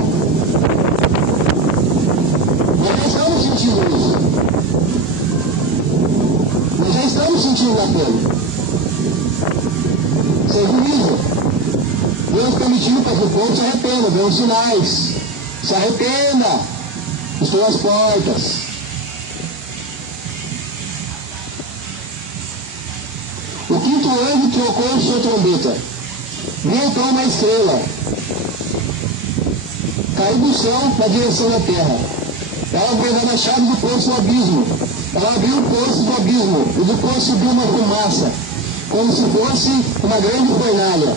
Nós já estamos sentindo isso. Nós já estamos sentindo na pele. Segundo isso, Deus permitiu para que o povo se arrependa, deu os sinais. Se arrependa, estou às portas. O quinto anjo trocou sua trombeta. Veio então uma estrela. Caiu do céu na direção da terra. Ela veio dar a chave do poço do abismo. Ela abriu o poço do abismo e do poço subiu uma fumaça, como se fosse uma grande fornalha.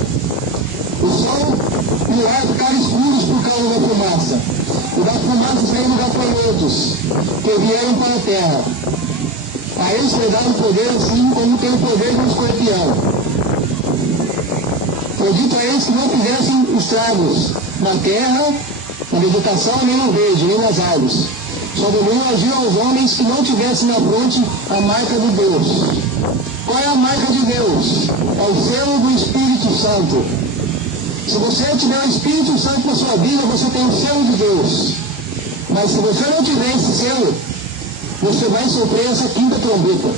O sol e o ar ficaram escuros por causa da fumaça. E da fumaça saíram gafanhotos, que vieram para a terra. A eles foi dado poder assim como tem o poder de um escorpião. Foi dito a eles que não fizessem estragos na terra, na vegetação, nem no verde, nem nas árvores. Só deveriam agir aos homens que não tivessem na fronte a marca de Deus. Qual é a marca de Deus? É o selo do Espírito Santo. Se você tiver o Espírito Santo na sua vida, você tem o selo de Deus. Mas se você não tiver esse selo, você vai sofrer essa quinta trombeta.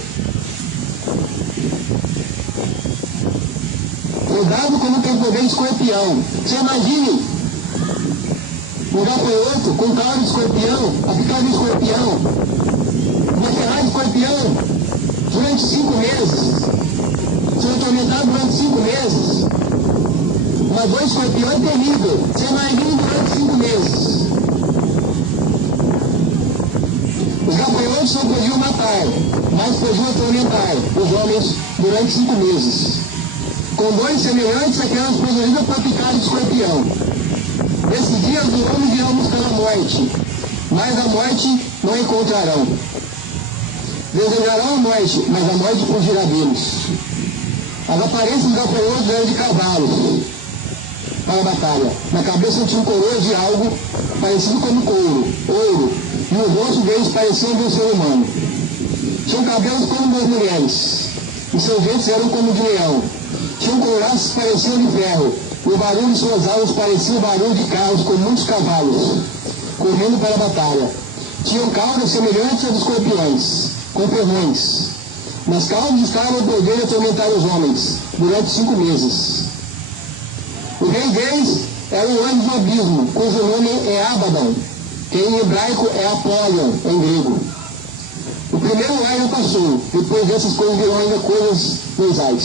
Cuidado como tem poder de escorpião. Você imagine um gafanhoto com cara de escorpião, a picar de escorpião, uma ferrada de escorpião durante 5 meses. Ser atormentado durante 5 meses. Uma dor de escorpião é terrível. Você imagina durante 5 meses. Os gafanhotos não podiam matar, mas podiam atormentar os homens durante 5 meses, com dores semelhantes àquelas produzidas por picada de escorpião. Nesse dia os homens irão buscar a morte, mas a morte não encontrarão. Desejarão a morte, mas a morte fugirá deles. As aparências dos gafanhotos eram de cavalos para a batalha. Na cabeça tinham coroas de algo parecido como couro, ouro, e os rostos deles pareciam de um ser humano. Tinham cabelos como das mulheres, e seus dentes eram como de leão. Tinham couraças que pareciam de ferro, e o barulho de suas asas parecia o barulho de carros com muitos cavalos, correndo para a batalha. Tinham caudas semelhantes às dos escorpiões, com ferrões. Nas caudas estavam o poder de atormentar os homens, durante 5 meses. O rei deles era o anjo do abismo, cujo nome é Abaddon, que em hebraico é Apolion, em grego. O primeiro ar já passou, depois dessas coisas virão ainda coisas mensais.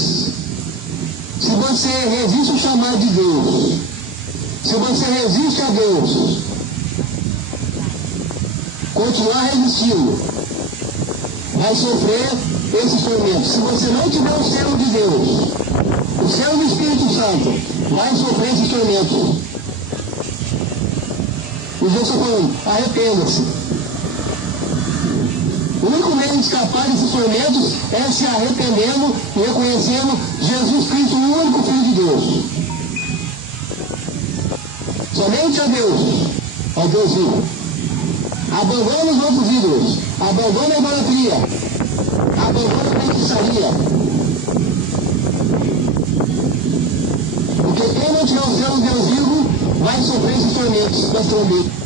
Se você resiste ao chamado de Deus, se você resiste a Deus, continuar resistindo, vai sofrer esses tormentos. Se você não tiver o selo de Deus, o selo do Espírito Santo, vai sofrer esses tormentos. E Deus está falando, arrependa-se. O único meio de escapar desses tormentos é se arrependendo e reconhecendo Jesus Cristo, o único Filho de Deus. Somente a Deus, ao Deus vivo. Abandona os outros ídolos, abandona a idolatria, abandona a feitiçaria. Porque quem não tiver o selo de Deus vivo vai sofrer esses tormentos das trombetas.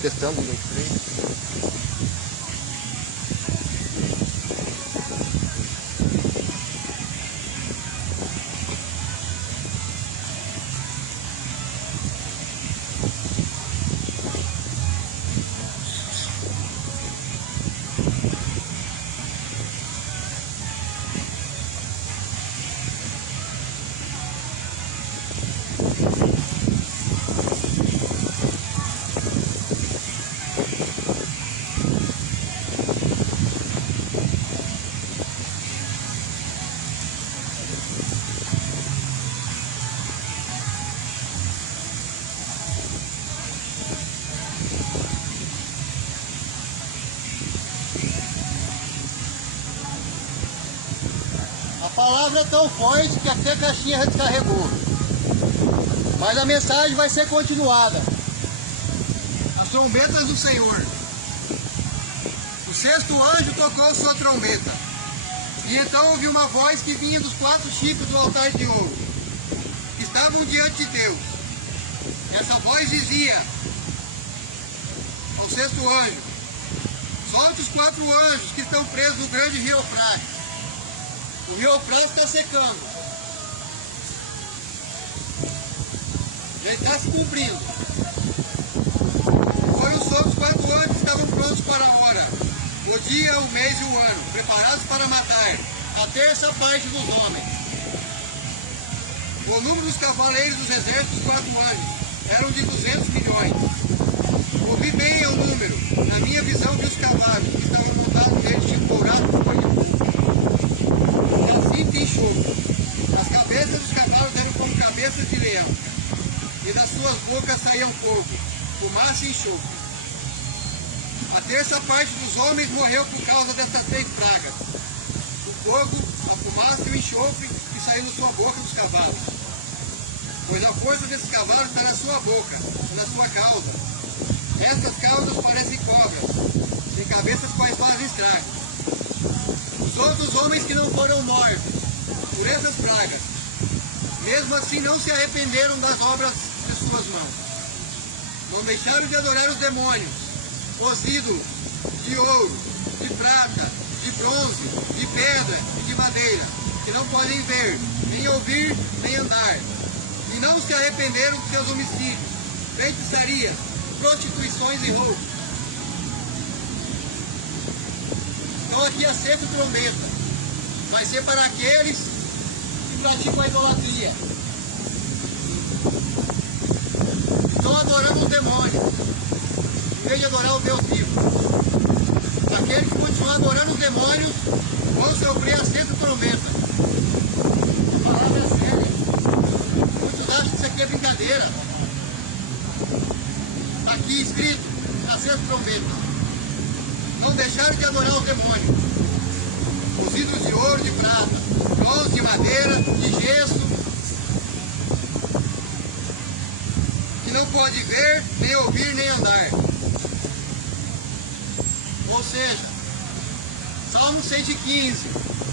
Testando no frente. A palavra é tão forte que até a caixinha descarregou. Mas a mensagem vai ser continuada. As trombetas do Senhor. O 6º anjo tocou sua trombeta. E então ouvi uma voz que vinha dos 4 chifres do altar de ouro, que estavam diante de Deus. Essa voz dizia ao 6º anjo: solte os 4 anjos que estão presos no grande rio Eufrates. O rio Eufrates está secando. Ele está se cumprindo. Foi os outros 4 anjos que estavam prontos para a hora, o dia, o mês e o ano, preparados para matar a terça parte dos homens. O número dos cavaleiros dos exércitos dos 4 anjos eram de 200 milhões. Ouvi bem o número. Na minha visão vi os cavalos que estavam montados neles tinham dourado por cor de fogo. E enxofre. As cabeças dos cavalos eram como cabeças de leão, e das suas bocas saíam fogo, fumaça e enxofre. A terça parte dos homens morreu por causa dessas 3 pragas: o fogo, a fumaça e o enxofre que saiu da sua boca dos cavalos. Pois a força desses cavalos está na sua boca, na sua cauda. Estas caudas parecem cobras, têm cabeças quais fazem estragos. Os outros homens que não foram mortos por essas pragas, mesmo assim não se arrependeram das obras de suas mãos. Não deixaram de adorar os demônios, os ídolos de ouro, de prata, de bronze, de pedra e de madeira, que não podem ver, nem ouvir, nem andar. E não se arrependeram de seus homicídios, feitiçaria, prostituições e roubos. Então aqui a 6ª trombeta. vai ser para aqueles que praticam a idolatria. Estão adorando os demônios, em vez de adorar o Deus vivo. Aqueles que continuam adorando os demônios vão sofrer a sexta trombeta. A palavra é séria. Muitos acham que isso aqui é brincadeira. Está aqui escrito, a sexta trombeta. Não deixaram de adorar os demônios. Os ídolos de ouro, de prata, bronze, de madeira, de gesso, que não pode ver, nem ouvir, nem andar. Ou seja, Salmo 115,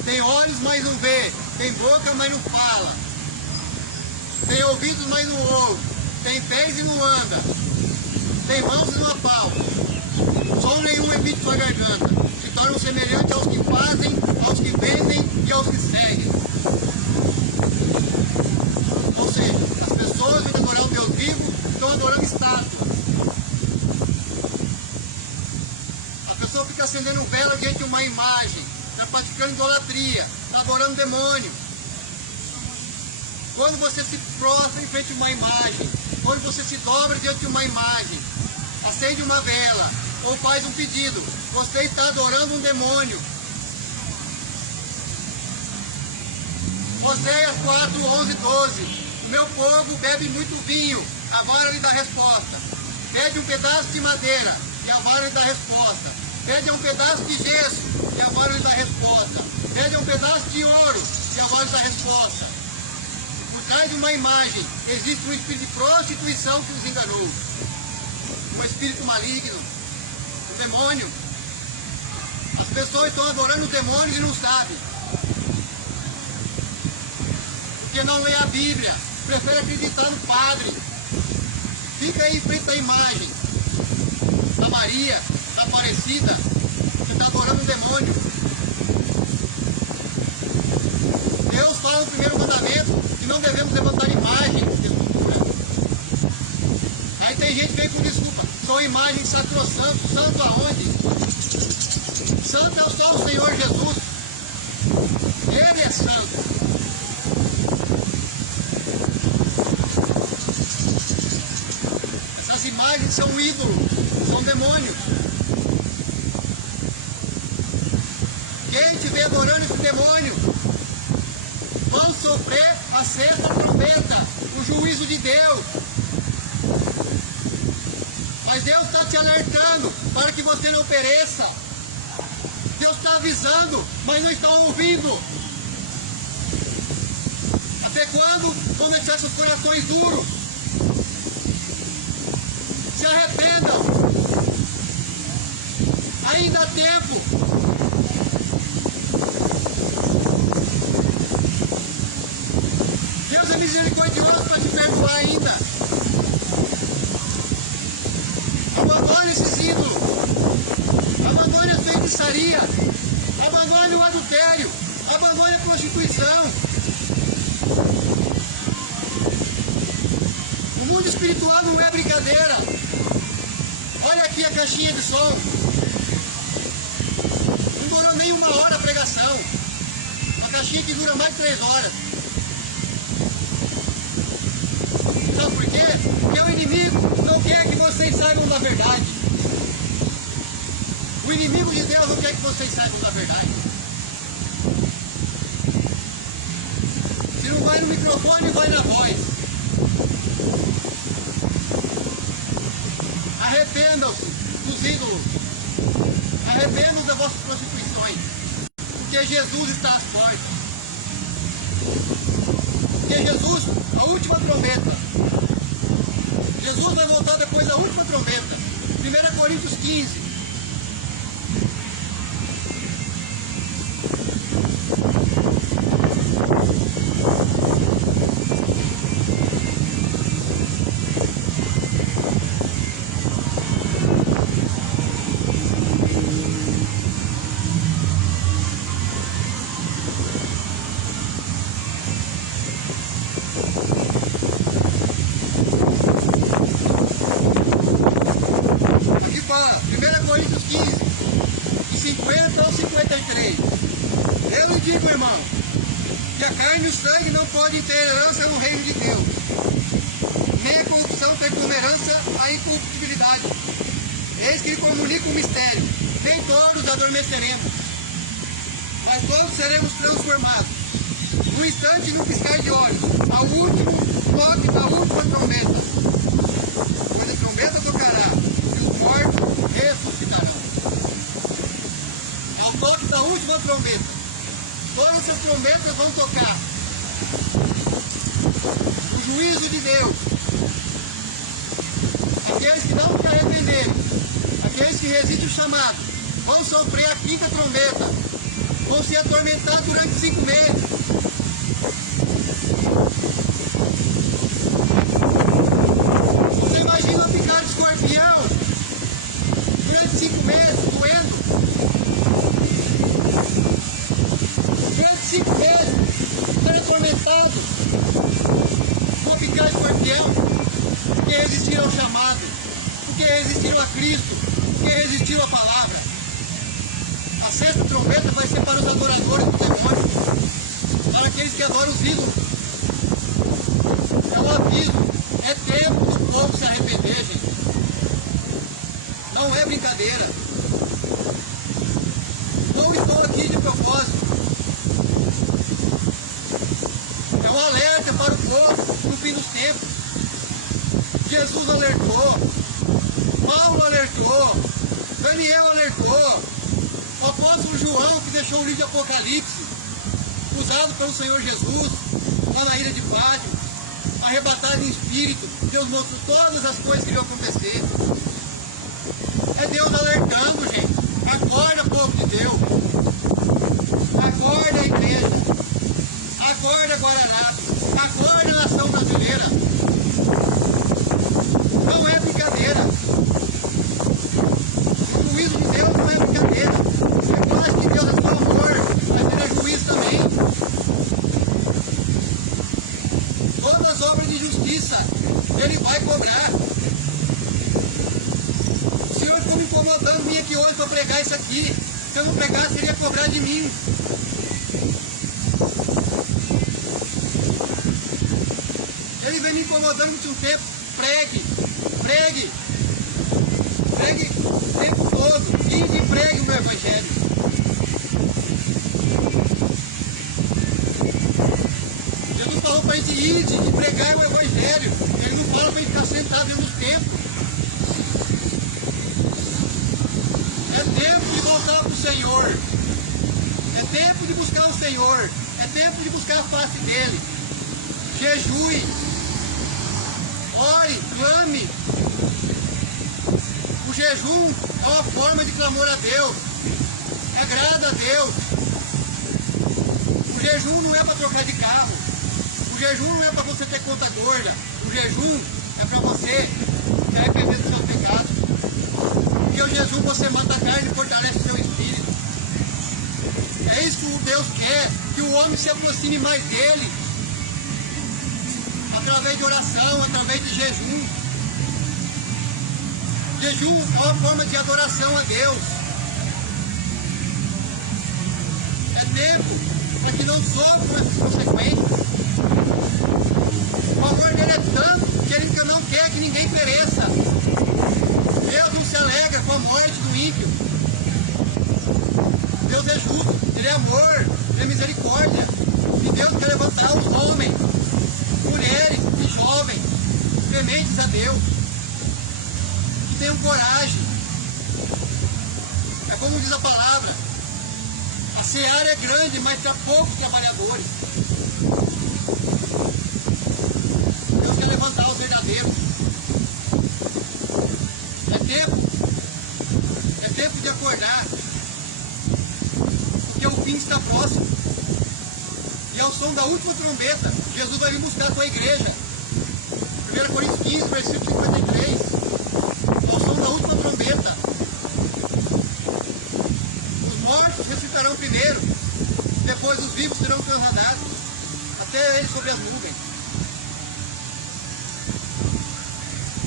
tem olhos, mas não vê, tem boca, mas não fala, tem ouvidos, mas não ouve, tem pés e não anda, tem mãos e não apalpa, som nenhum emite sua garganta, se tornam semelhantes aos que fazem, aos que vendem e aos que seguem. Ou seja, as pessoas vão adorar o Deus vivo, estão adorando estátuas. A pessoa fica acendendo vela diante de uma imagem, está praticando idolatria, está adorando demônio. Quando você se prostra em frente a uma imagem, quando você se dobra diante de uma imagem, acende uma vela ou faz um pedido, você está adorando um demônio. Oséias 4, 11, 12. O meu povo bebe muito vinho, a vara lhe dá resposta. Pede um pedaço de madeira, e a vara lhe dá resposta. Pede um pedaço de gesso, e a vara lhe dá resposta. Pede um pedaço de ouro, e a vara lhe dá resposta. Por trás de uma imagem, existe um espírito de prostituição que os enganou. Um espírito maligno, um demônio. As pessoas estão adorando os demônios e não sabem. Porque não lê a Bíblia, prefere acreditar no padre. Fica aí em frente à imagem da Maria, da Aparecida, que está adorando um demônio. Deus fala no primeiro mandamento que não devemos levantar imagens de escultura. Aí tem gente que vem com desculpa, são imagens sacrossantas. Santo aonde? Santo é só o Senhor Jesus. Ele é santo. Essas imagens são ídolos, são demônios. Quem estiver adorando esse demônio vão sofrer a sexta trombeta, o juízo de Deus. Mas Deus está te alertando para que você não pereça. Deus está avisando, mas não está ouvindo. Até quando vão deixar seus corações duros? Se arrependam. Ainda há tempo. Deus é misericordioso para te perdoar ainda. Abandone esses ídolos. Abandone a feitiçaria. Abandone o adultério. Abandone a prostituição. O mundo espiritual não é brincadeira. Olha aqui a caixinha de som. Não durou nem 1 hora a pregação. Uma caixinha que dura mais de 3 horas. Sabe por quê? Porque o inimigo não quer que vocês saibam da verdade. O inimigo de Deus não quer que vocês saibam da verdade. Se não vai no microfone, vai na voz. Arrependam-se dos ídolos. Arrependam-se das vossas prostituições. Porque Jesus está às portas. Porque Jesus, a última trombeta. Jesus vai voltar depois da última trombeta. 1 Coríntios 15. Aqui fala, 1 Coríntios 15, de 50 ao 53. Eu lhe digo, irmão, a incorruptibilidade. Eis que ele comunica um mistério. Nem todos adormeceremos, mas todos seremos transformados. No instante, no piscar de olhos, ao último toque da última trombeta. Pois a trombeta tocará e os mortos ressuscitarão. Ao toque da última trombeta, todas essas trombetas vão tocar. O juízo de Deus. Aqueles que não se arrependerem, aqueles que resistem o chamado, vão sofrer a quinta trombeta, vão ser atormentados durante 5 meses. Você imagina ficar de escorpião durante 5 meses, doendo? Durante 5 meses, ser atormentado, vão ficar de escorpião, porque resistiram ao chamado, porque resistiram a Cristo, porque resistiram à palavra. A sexta trombeta vai ser para os adoradores do demônio, para aqueles que adoram os ídolos. É um aviso, é tempo do povo se arrepender, gente. Não é brincadeira. Não estou aqui de propósito. É um alerta para o povo no fim dos tempos. Jesus alertou, Paulo alertou, Daniel alertou, o apóstolo João, que deixou o livro de Apocalipse, usado pelo Senhor Jesus, lá na ilha de Pádio, arrebatado em espírito. Deus mostrou todas as coisas que iriam acontecer. É Deus alertando, gente. Acorda, povo de Deus. Acorda, igreja. Acorda, Guararapes. Acorda, nação brasileira. Não é brincadeira. O juízo de Deus não é brincadeira. Eu acho que Deus é só amor, mas Ele é juiz também. Todas as obras de justiça, Ele vai cobrar. O Senhor ficou me incomodando mim aqui hoje para pregar isso aqui. Se eu não pregasse, Ele ia cobrar de mim. Ele vem me incomodando de um tempo. Pregue, pregue, pregue o tempo todo, ide e pregue o meu evangelho. Jesus falou para a gente ir e pregar o evangelho. Ele não fala para a gente ficar sentado dentro dos templos. É tempo de voltar para o Senhor. É tempo de buscar o Senhor. É tempo de buscar a face dele. Jejue. Ore, clame. O jejum é uma forma de clamor a Deus. Agrada a Deus. O jejum não é para trocar de carro. O jejum não é para você ter conta gorda. O jejum é para você se arrepender dos seus pecados. Porque o jejum você mata a carne e fortalece o seu espírito. É isso que Deus quer, que o homem se aproxime mais dele. Através de oração, através de jejum. Jejum é uma forma de adoração a Deus. É tempo para que não sofra as consequências. O amor dele é tanto que ele não quer que ninguém pereça. Deus não se alegra com a morte do ímpio. Deus é justo, Ele é amor, Ele é misericórdia. E Deus quer levantar os homens, mulheres e jovens, tementes a Deus, que tenham coragem. É como diz a palavra, a seara é grande, mas há poucos trabalhadores. Deus quer levantar os verdadeiros. É tempo de acordar, porque o fim está próximo. E ao som da última trombeta, Jesus vai vir buscar a sua igreja. 1 Coríntios 15, versículo 53. Ao som da última trombeta, os mortos ressuscitarão primeiro, depois os vivos serão trasladados, até eles sobre as nuvens.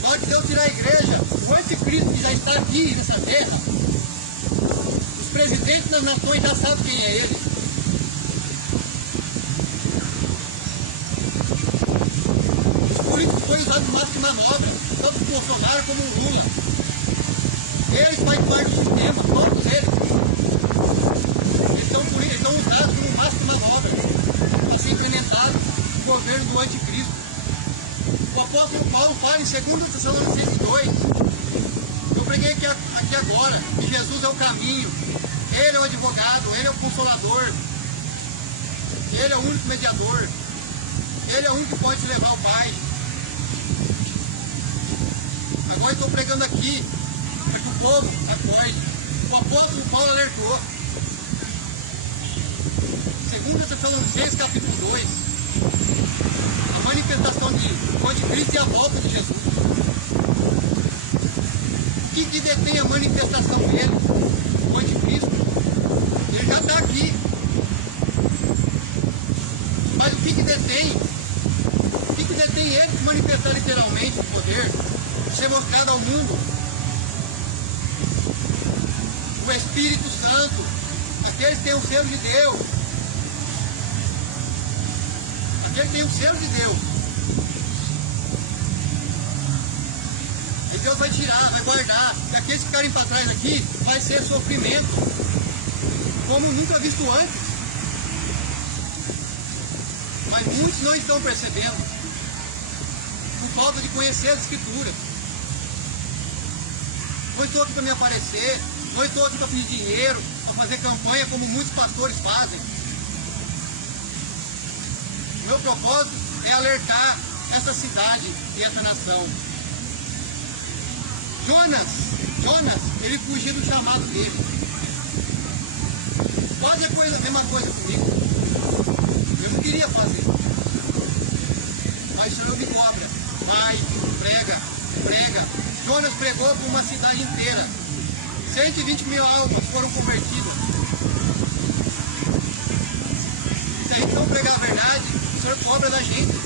Pode Deus tirar a igreja, o anticristo que já está aqui nessa terra. Os presidentes das nações já sabem quem é ele. Os políticos foi usado mais que manobra, tanto o Bolsonaro como o Lula. Eles fazem parte do sistema, todos eles. Eles estão usados como massa de manobra para ser implementado no governo do anticristo. O apóstolo Paulo fala em 2 Tessalonicenses 2. Eu preguei aqui agora que Jesus é o caminho, Ele é o advogado, Ele é o consolador, Ele é o único mediador, Ele é o único que pode te levar ao Pai. Agora estou pregando aqui para que o povo acorde. O apóstolo Paulo alertou. 2 Tessalonicenses capítulo 2. A manifestação do anticristo e a volta de Jesus. O que detém a manifestação dele? O anticristo. Ele já está aqui. Mas o que detém? O que detém ele de manifestar literalmente o poder? De ser mostrado ao mundo? O Espírito Santo. Aqueles que têm o selo de Deus. Aquele que tem o selo de Deus. E Deus vai tirar, vai guardar. E aqueles que ficarem para trás aqui, vai ser sofrimento, como nunca visto antes. Mas muitos não estão percebendo, por falta de conhecer as Escrituras. Não estou aqui para me aparecer, não estou aqui para pedir dinheiro, para fazer campanha como muitos pastores fazem. O meu propósito é alertar essa cidade e essa nação. Jonas, ele fugiu do chamado dele. Pode a mesma coisa comigo. Eu não queria fazer. Mas o Senhor me cobra. Vai, prega. Jonas pregou para uma cidade inteira. 120 mil almas foram convertidas. Se a gente não pregar a verdade, o Senhor cobra da gente.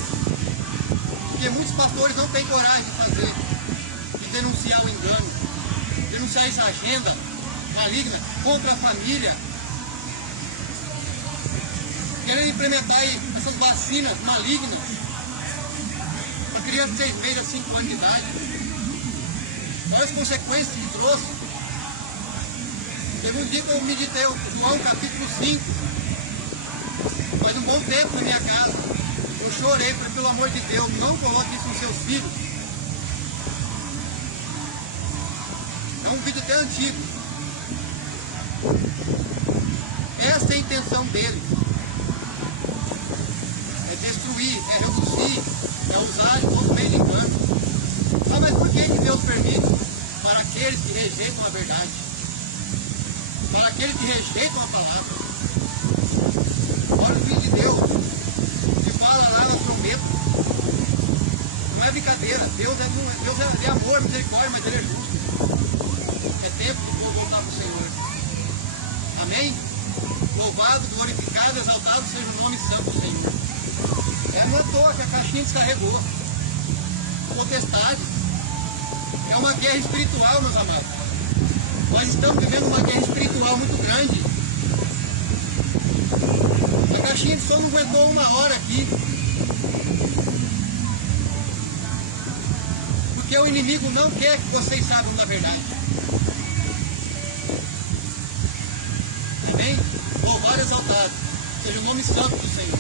Porque muitos pastores não têm coragem de fazer, de denunciar o engano, denunciar essa agenda maligna contra a família, querendo implementar aí essas vacinas malignas para crianças de 6 meses a 5 anos de idade. Olha as consequências que trouxe. Teve um dia que eu meditei o João capítulo 5, faz um bom tempo na minha casa. Eu chorei, falei, pelo amor de Deus, não coloque isso nos seus filhos. É um vídeo até antigo. Essa é a intenção dele. É destruir, é reduzir, é usar todo meio de engano. Ah, mas por que Deus permite? Para aqueles que rejeitam a verdade. Para aqueles que rejeitam a palavra. Olha o Filho de Deus, que fala lá no trombeta. Não é brincadeira. Deus é amor, misericórdia, mas Ele é justo. É tempo de povo voltar para o Senhor. Amém? Louvado, glorificado, exaltado seja o nome santo do Senhor. É não à toa que a caixinha descarregou. Potestade. É uma guerra espiritual, meus amados. Nós estamos vivendo uma guerra espiritual muito grande. A caixinha de som não aguentou 1 hora aqui. Porque o inimigo não quer que vocês saibam da verdade. Amém? Louvado e exaltado seja o nome santo do Senhor.